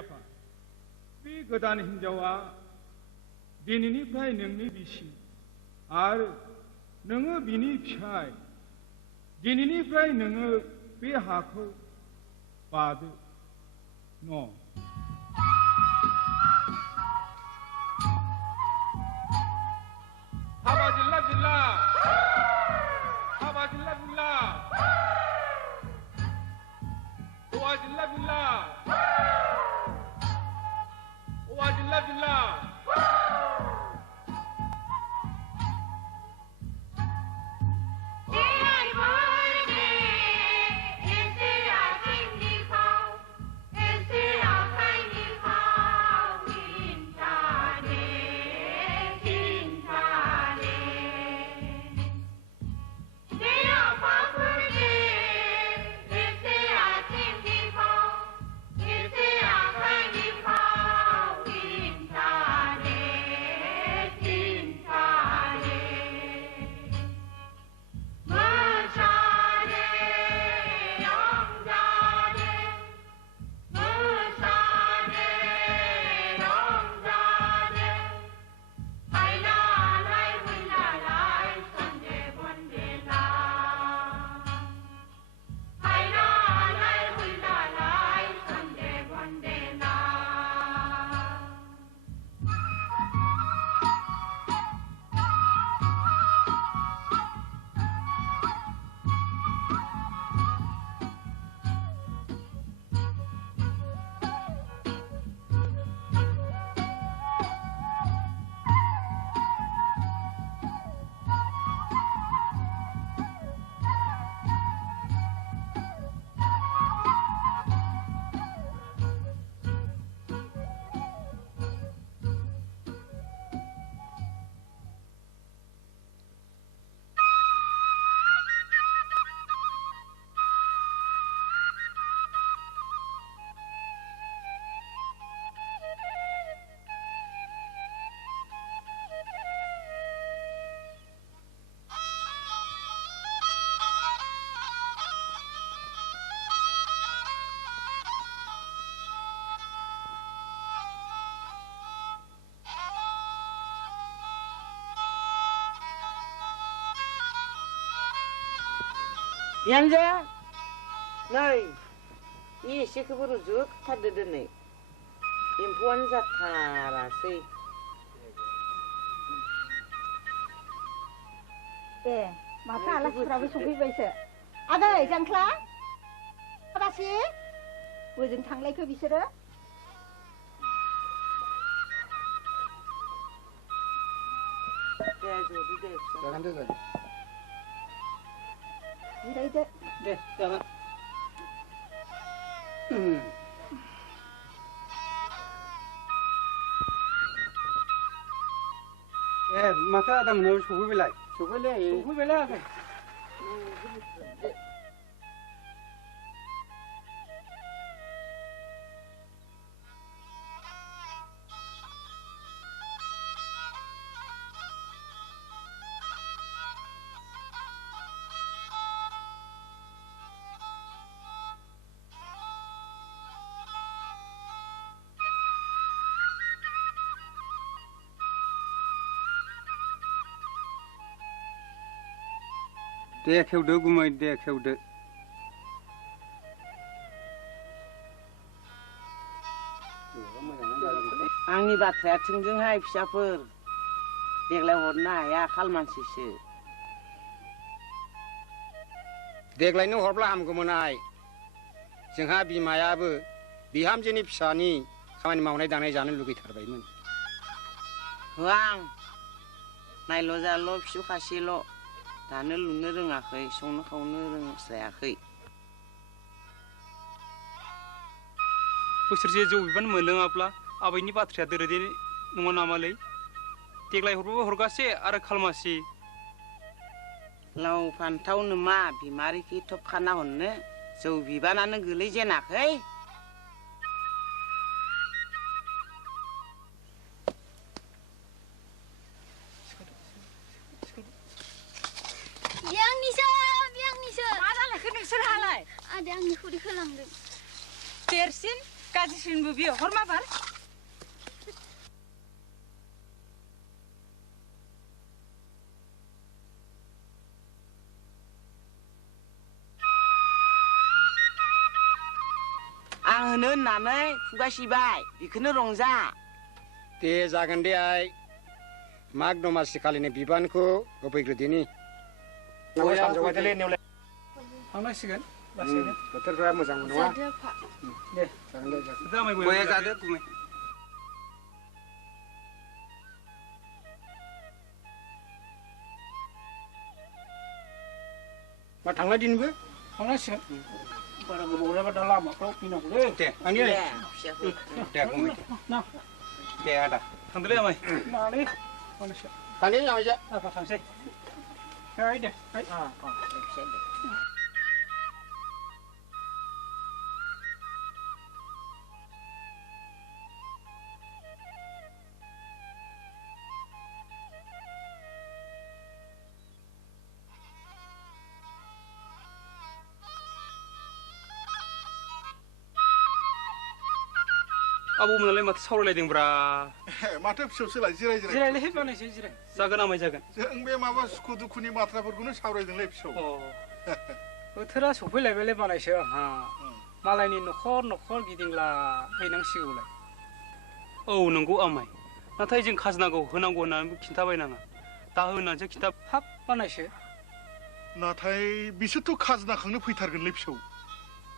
आफा बे गोदान हिन्जावा दिनैनिफ्राय नोंनि बिसि आरो नोङो बिनि फिसाय दिनैनिफ्राय नोङो बे हाखौ बादो न' हाबा जिल्ला जिल्ला हाबा जिल्ला जिल्ला हौवा जिल्ला जिल्ला हौवा जिल्ला जिल्ला Bianca, नै एसेखौबो रुजुथारदो दिनै एम्फौआनो जाथारासै ए माथो आलासिफ्राबो सफैबायसो आदै जांख्ला आलासि बोजों थांलायखो बिसोरो जागोन दे जागोन जिरायदो दे जागोन ए माथो आदा मोनाव सफैबायलाय सफैबायलाय आदा दे खेवदो गुमै दे खेवदो आंनि बाथ्राया थोंजोंहाय फिसाफोर देग्लाय हरनो हाया खालमानसिसो देग्लायनो हरब्ला हामगौमोन आइ जोंहा बिमायाबो बिहामजोनि फिसानि खामानि मावनाय दांनाय जानो लुगैथारबायमोन होआ आं नायल' जाल' फिसौ खासेल' दानो लुनो रोङाखै संनो खावनो रोंस्रायाखै बोसोरसे जौ बिबान मोनलोङाब्ला आबैनि बाथ्राया दोरोदे नङा नामालै देग्लाय हरबाबो हरगासे आरो खालमासि लाव फान्थावनो मा बिमारिखि थब खाना हरनो जौ बिबानानो गोलैजेनाखै मा जालायखो नोंसोरहालाय आदाया आंनि खुदैखौ लांदों देरसिन गाज्रिसिनबो बियो हरमा बार आं होनो होननानै खुगा सिबाय बेखौनो रंजा दे जागोन दे आइ माग दमासि खालिनि बिबानखौ होफैग्रोदिनि थांनांसिगोन लासैनो बोथोरफ्रा मोजां नङा दे जागोन दे गया जादो गुमै मा थांनाय दिनबो थांनांसिगोन बारा गोबाव जाबा दा लामाफ्राव फैनांगौलै दे आंनि दे गुमै दे आदा थांदोलै आमाय नालै मानसिया थांनि आमायजा आफा थांसै हाय दे हाय आबौ मोनालाय माथो सावरायलायदोंब्रा माथो फिसौसोलाय जिराय जिराय जिरायलै बानायसै जिराय जागोन आमाय जागोन जों बे माबा सुखु दुखुनि बाथ्राफोरखौनो सावरायदोंलै फिसौ बोथोरा सफैलायबायलै बानायसो आंहा मालायनि न'खर न'खर गिदिंला हैनांसिगौलाय औ नंगौ आमाय नाथाय जों खाजोनाखौ होनांगौ होननानै खिन्थाबायनाङा दा होनानैसो खिन्था हाब बानायसो नाथाय बिसोरथ' खाजोना खांनो फैथारगोनलै फिसौ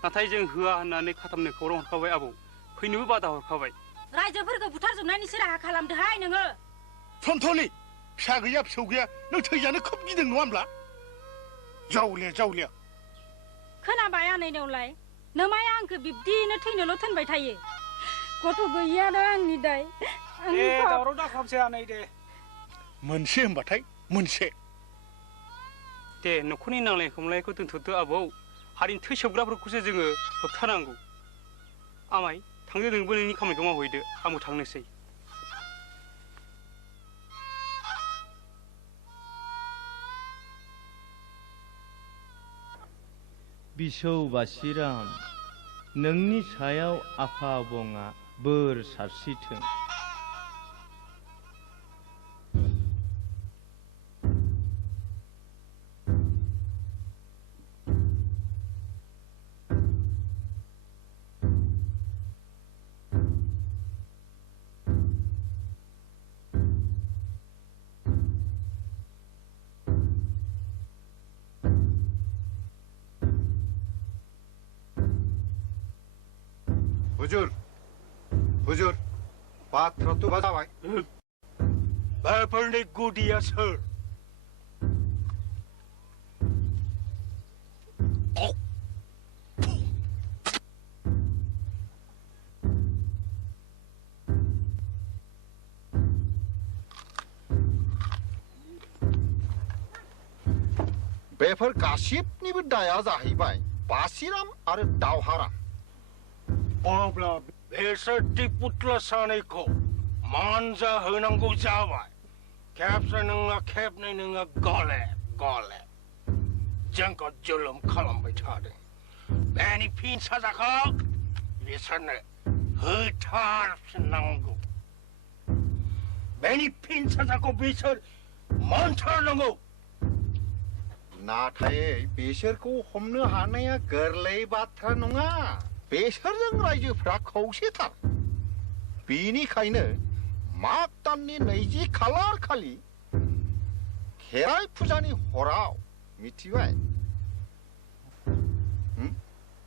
नाथाय जों होआ होननानै खाथामनो खौरां हरखाबाय आबौ फैनोबो बादा हरखाबाय रायजोफोरखौ बुथारजोबनायनि राहा खालामदोहाय नोङो सन्थ'लि फिसा गैया फिसौ गैया नों थैजानो खोब गिदों नङा होमब्ला जावलिया जावलिया खोनाबाय आनैनावलाय नोमाया आंखौ बिब्दिनो थैनोल' थोनबाय थायो गथ' गैयानो आंनि दाय दे दावराव दाखालामसै आनै दे मोनसे होनबाथाय मोनसे दे न'खरनि नांलाय खमलायखौ दोनथ'दो आबौ हारिनि थै सोबग्राफोरखौसो जोङो होबथानांगौ आमाय थांदो नोंबो नोंनि खामानिखौ मावहैदो आंबो थांनोसै बिसौ बासिराम नोंनि सायाव आफा आबंआ बोर सारस्रिथों हुजुर हुजुर बाथ्राथ' जाबाय बेफोरनि गुदिया सोर बेफोर गासिबनिबो दाया जाहैबाय बासिराम आरो दावहाराम अब्ला बेसोर टिपुतला सानैखौ मानजा होनांगौ जाबाय खेबसे नङा खेबनै नङा गले गले जोंखौ जुलुम खालामबाय थादों बेनि फिन साजाखौ बिसोरनो होथारफिननांगौ बेनि फिन साजाखौ बिसोर मोनथारनांगौ नाथाय बिसोरखौ हमनो हानाया गोरलै बाथ्रा नङा बेसोरजों रायजोफ्रा खौसेथार बेनिखायनो माग दाननि 20 खालार खालि खेराइ फुजानि हराव मिथिबाय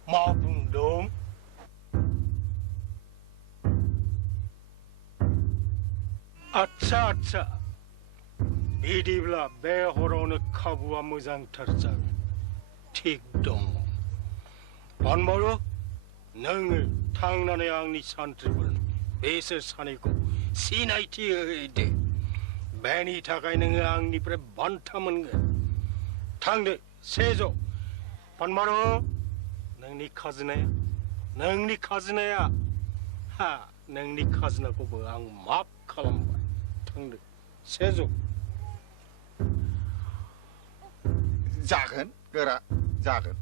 मा बुंदों आच्छा आच्छा बिदिब्ला बे हरावनो खाबुआ मोजांथार जागोन थिग दं पानबारु नोङो थांनानै आंनि सान्थ्रिफोरनो बेसोर सानैखौ सिनायथि होदो बेनि थाखाय नोङो आंनिफ्राय बान्था मोनगोन थांदो सेज' पानबारु नोंनि खाजोनाया हा नोंनि खाजोनाखौबो आं माफ खालामबाय थांदो सेज' जागोन गोरा जागोन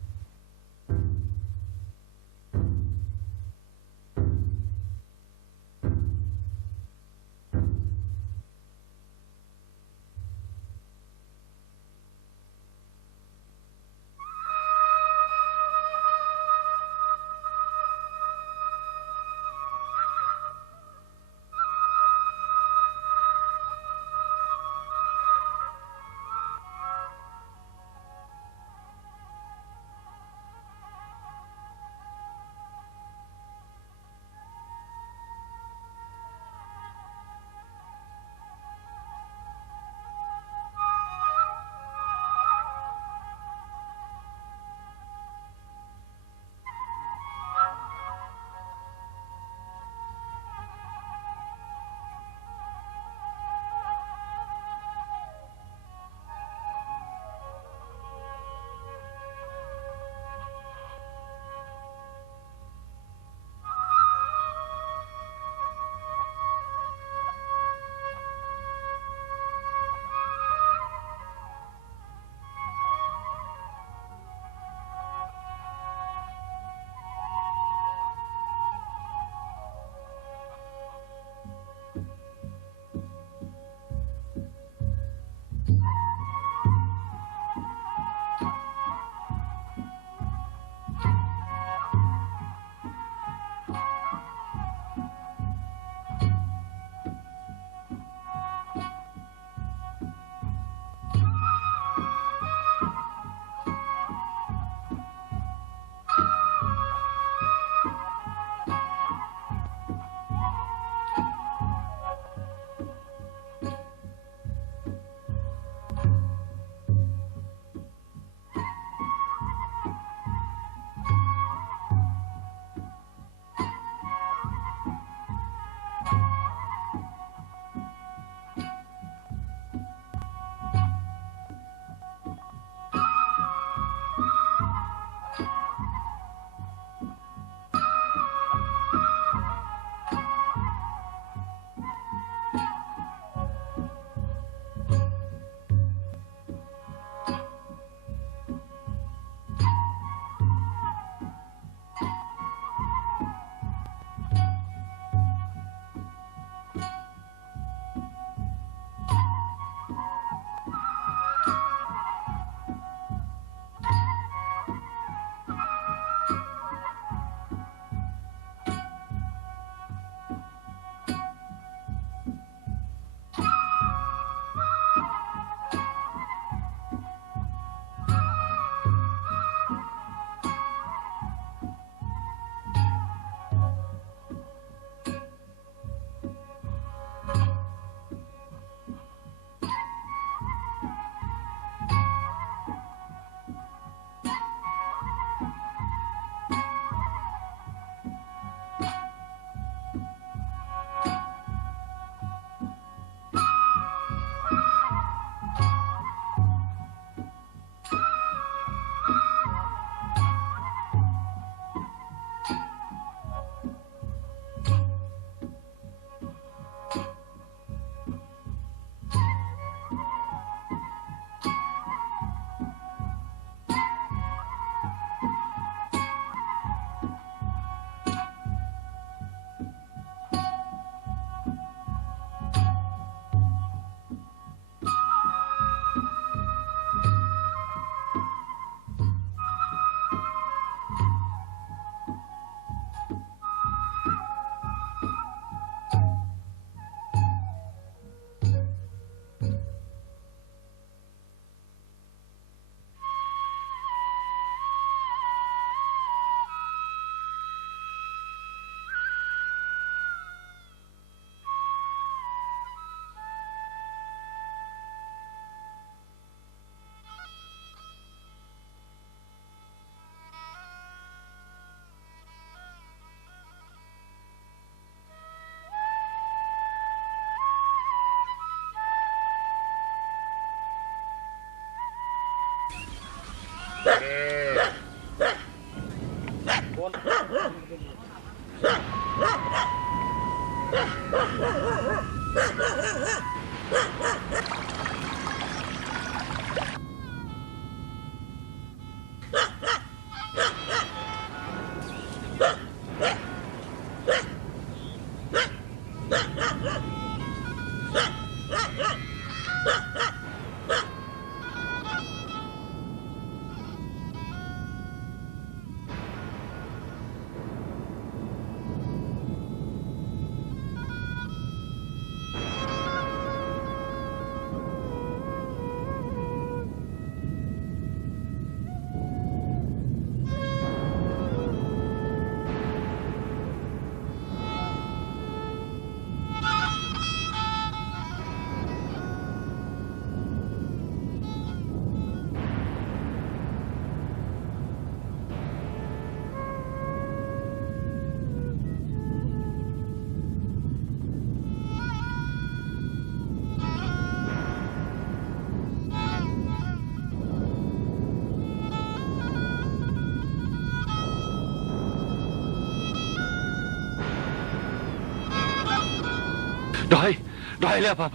Đòi lẹ bà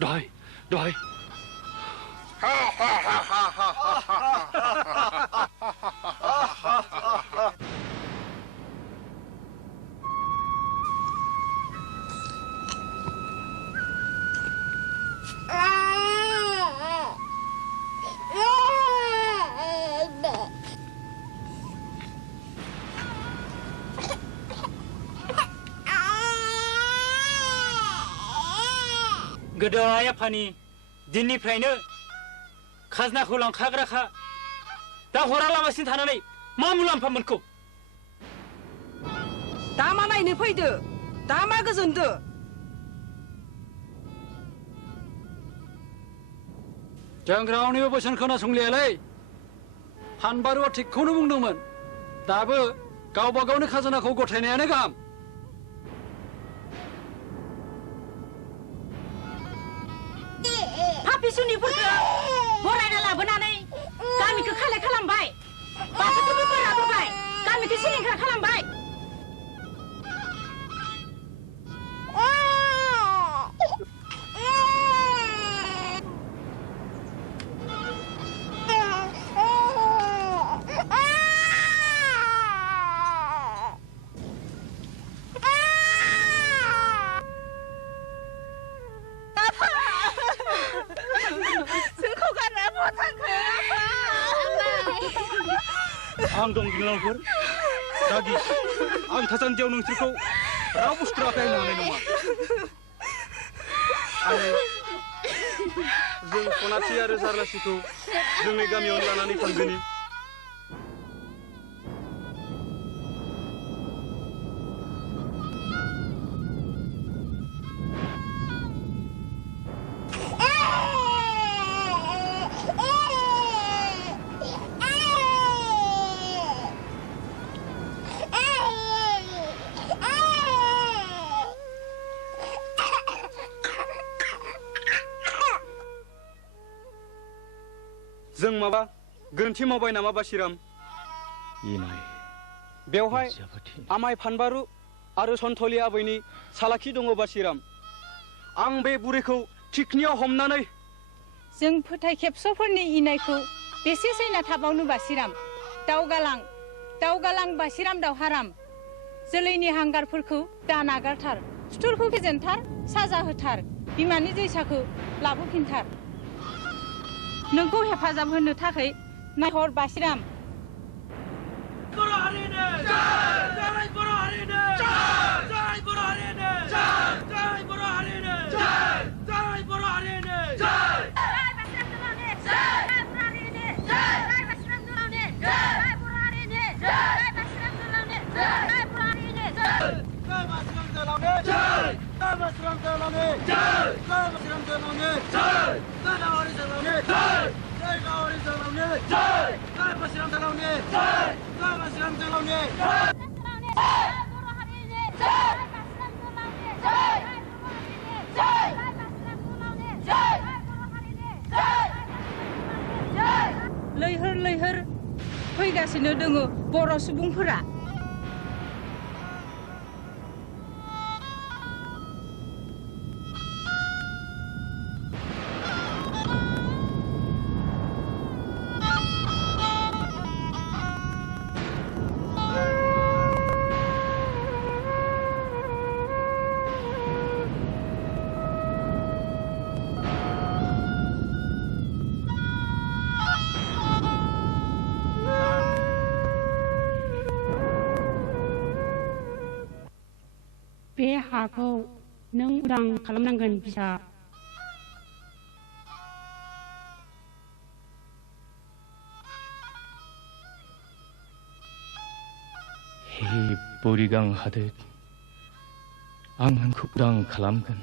đòi गोदोआया फानि दिननिफ्रायनो खाजनाखौ लांखाग्राखा दा हरालाबासिनो थानानै मा मुलाम्फा मोनखौ दा मा नायनो फैदो दा मा गोजोनदो जों रावनिबो बोसोन खोनासंलियालै फानबारुआ थिगखौनो बुंदोंमोन दाबो गावबा गावनि खाजोनाखौ गथायनायानो गाहाम पापिसुनिफोरखौ बरायना लाबोनानै गामिखौ खालाय खालामबाय बाथौखौबो बोरा बोबाय गामिखौ सिलिंखार खालामबाय आं दं बिनानावफोर दागि आं थासान्दियाव नोंसोरखौ रावबो सुथुराखै होननो हानाय नङा जों सनाथि आरो जारलासिखौ जोंनि गामियावनो लानानै थांगोनि जों माबा गोरोन्थि मावबाय नामा बासिराम बेवहाय आमाय फानबारु आरो सन्थलि आबैनि सालाखि दङ बासिराम आं बे बुरैखौ थिखनियाव हमनानै जों फोथाय खेबस'फोरनि इनायखौ बेसे सैना थाबावनो बासिराम दावगालां बासिराम दावहाराम जोलैनि हांगारफोरखौ दा नागारथार सुथुरखौ फेजेनथार साजा होथार बिमानि दैसाखौ लाबोफिनथार नोंखौ हेफाजाब होनो थाखाय नायहर बासिराम बर' हारिनो जय बर' हारिनो जय बर' हारिनो जय बर' हारिनो जय बर' हारिनो जय लैहोर सोलिगासिनो दङ बर' सुबुंफोरा बे हाखौ नों उदां खालामनांगोन बिसा हे बोरिगां हादोर आं नोंखौ उदां खालामगोन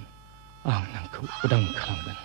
आं नोंखौ उदां खालामगोन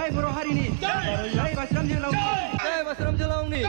जय बर' हारिनि जय बासिराम जोहोलावनि जय बासिराम जोहोलावनि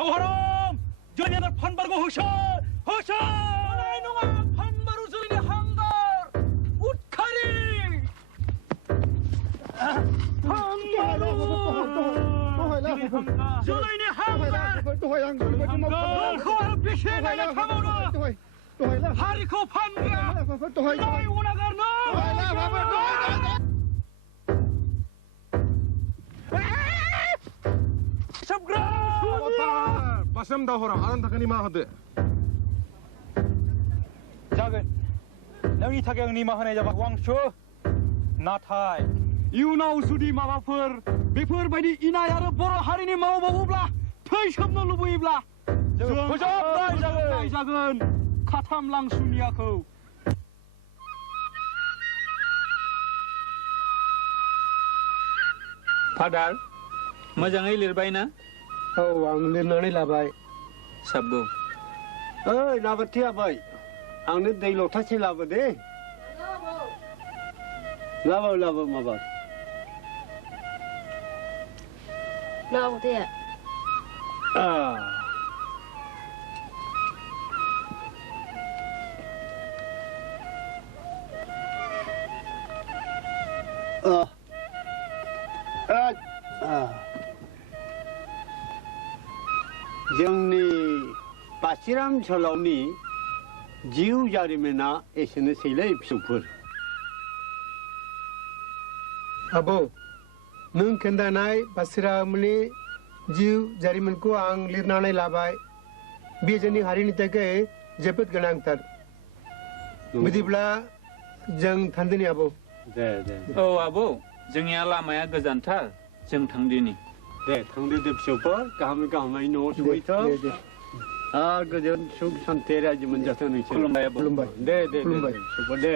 다우하람! 전야들 판바르고 허셔! 허셔! 나이놈아 판바루 저리네 한갈! 웃카리! 판바루! 저리네 한갈! 그와는 비시나야 타모나! 하리코 판가! 나이 오나가르나! Basam dah orang, alam takkan lima hade. जागोन नोंनि थाखाय आं निमाहा होनाय जाबाय वांसु नाथाय इयुनाव जुदि माबाफोर बेफोरबायदि इनाय आरो बर' हारिनि मावबावोब्ला थैसोमनो लुबैयोब्ला जों फोजोबनाय जागोन खाथाम लांसुनियाखौ फादार मोजाङै लिरबाय ना औ आं लिरनानै लाबाय साबगौ ओइ नाबाथि आबै आंनो दै लथासे लाबो दे लाबो माबा लाबो दे जोंनि बासिराम जोहोलावनि जिउ जारिमिना एसेनोसैलै फिसौफोर आबौ नों खोन्थानाय बासिरामनि जिउ जारिमिनखौ आं लिरनानै लाबाय बे जोंनि हारिनि थाखाय जोबोद गोनांथार बिदिब्ला जों थांदिनि आबौ दे औ आबौ जोंनिया लामाया गोजानथार जों थांदिनि दे थांदो दे फिसौफोर गाहामै न'आव सहैथों गोजोन सुख सान्थि रायजो मोनजाथों नोंसोर खुलुमबाय दे फिसौफोर दे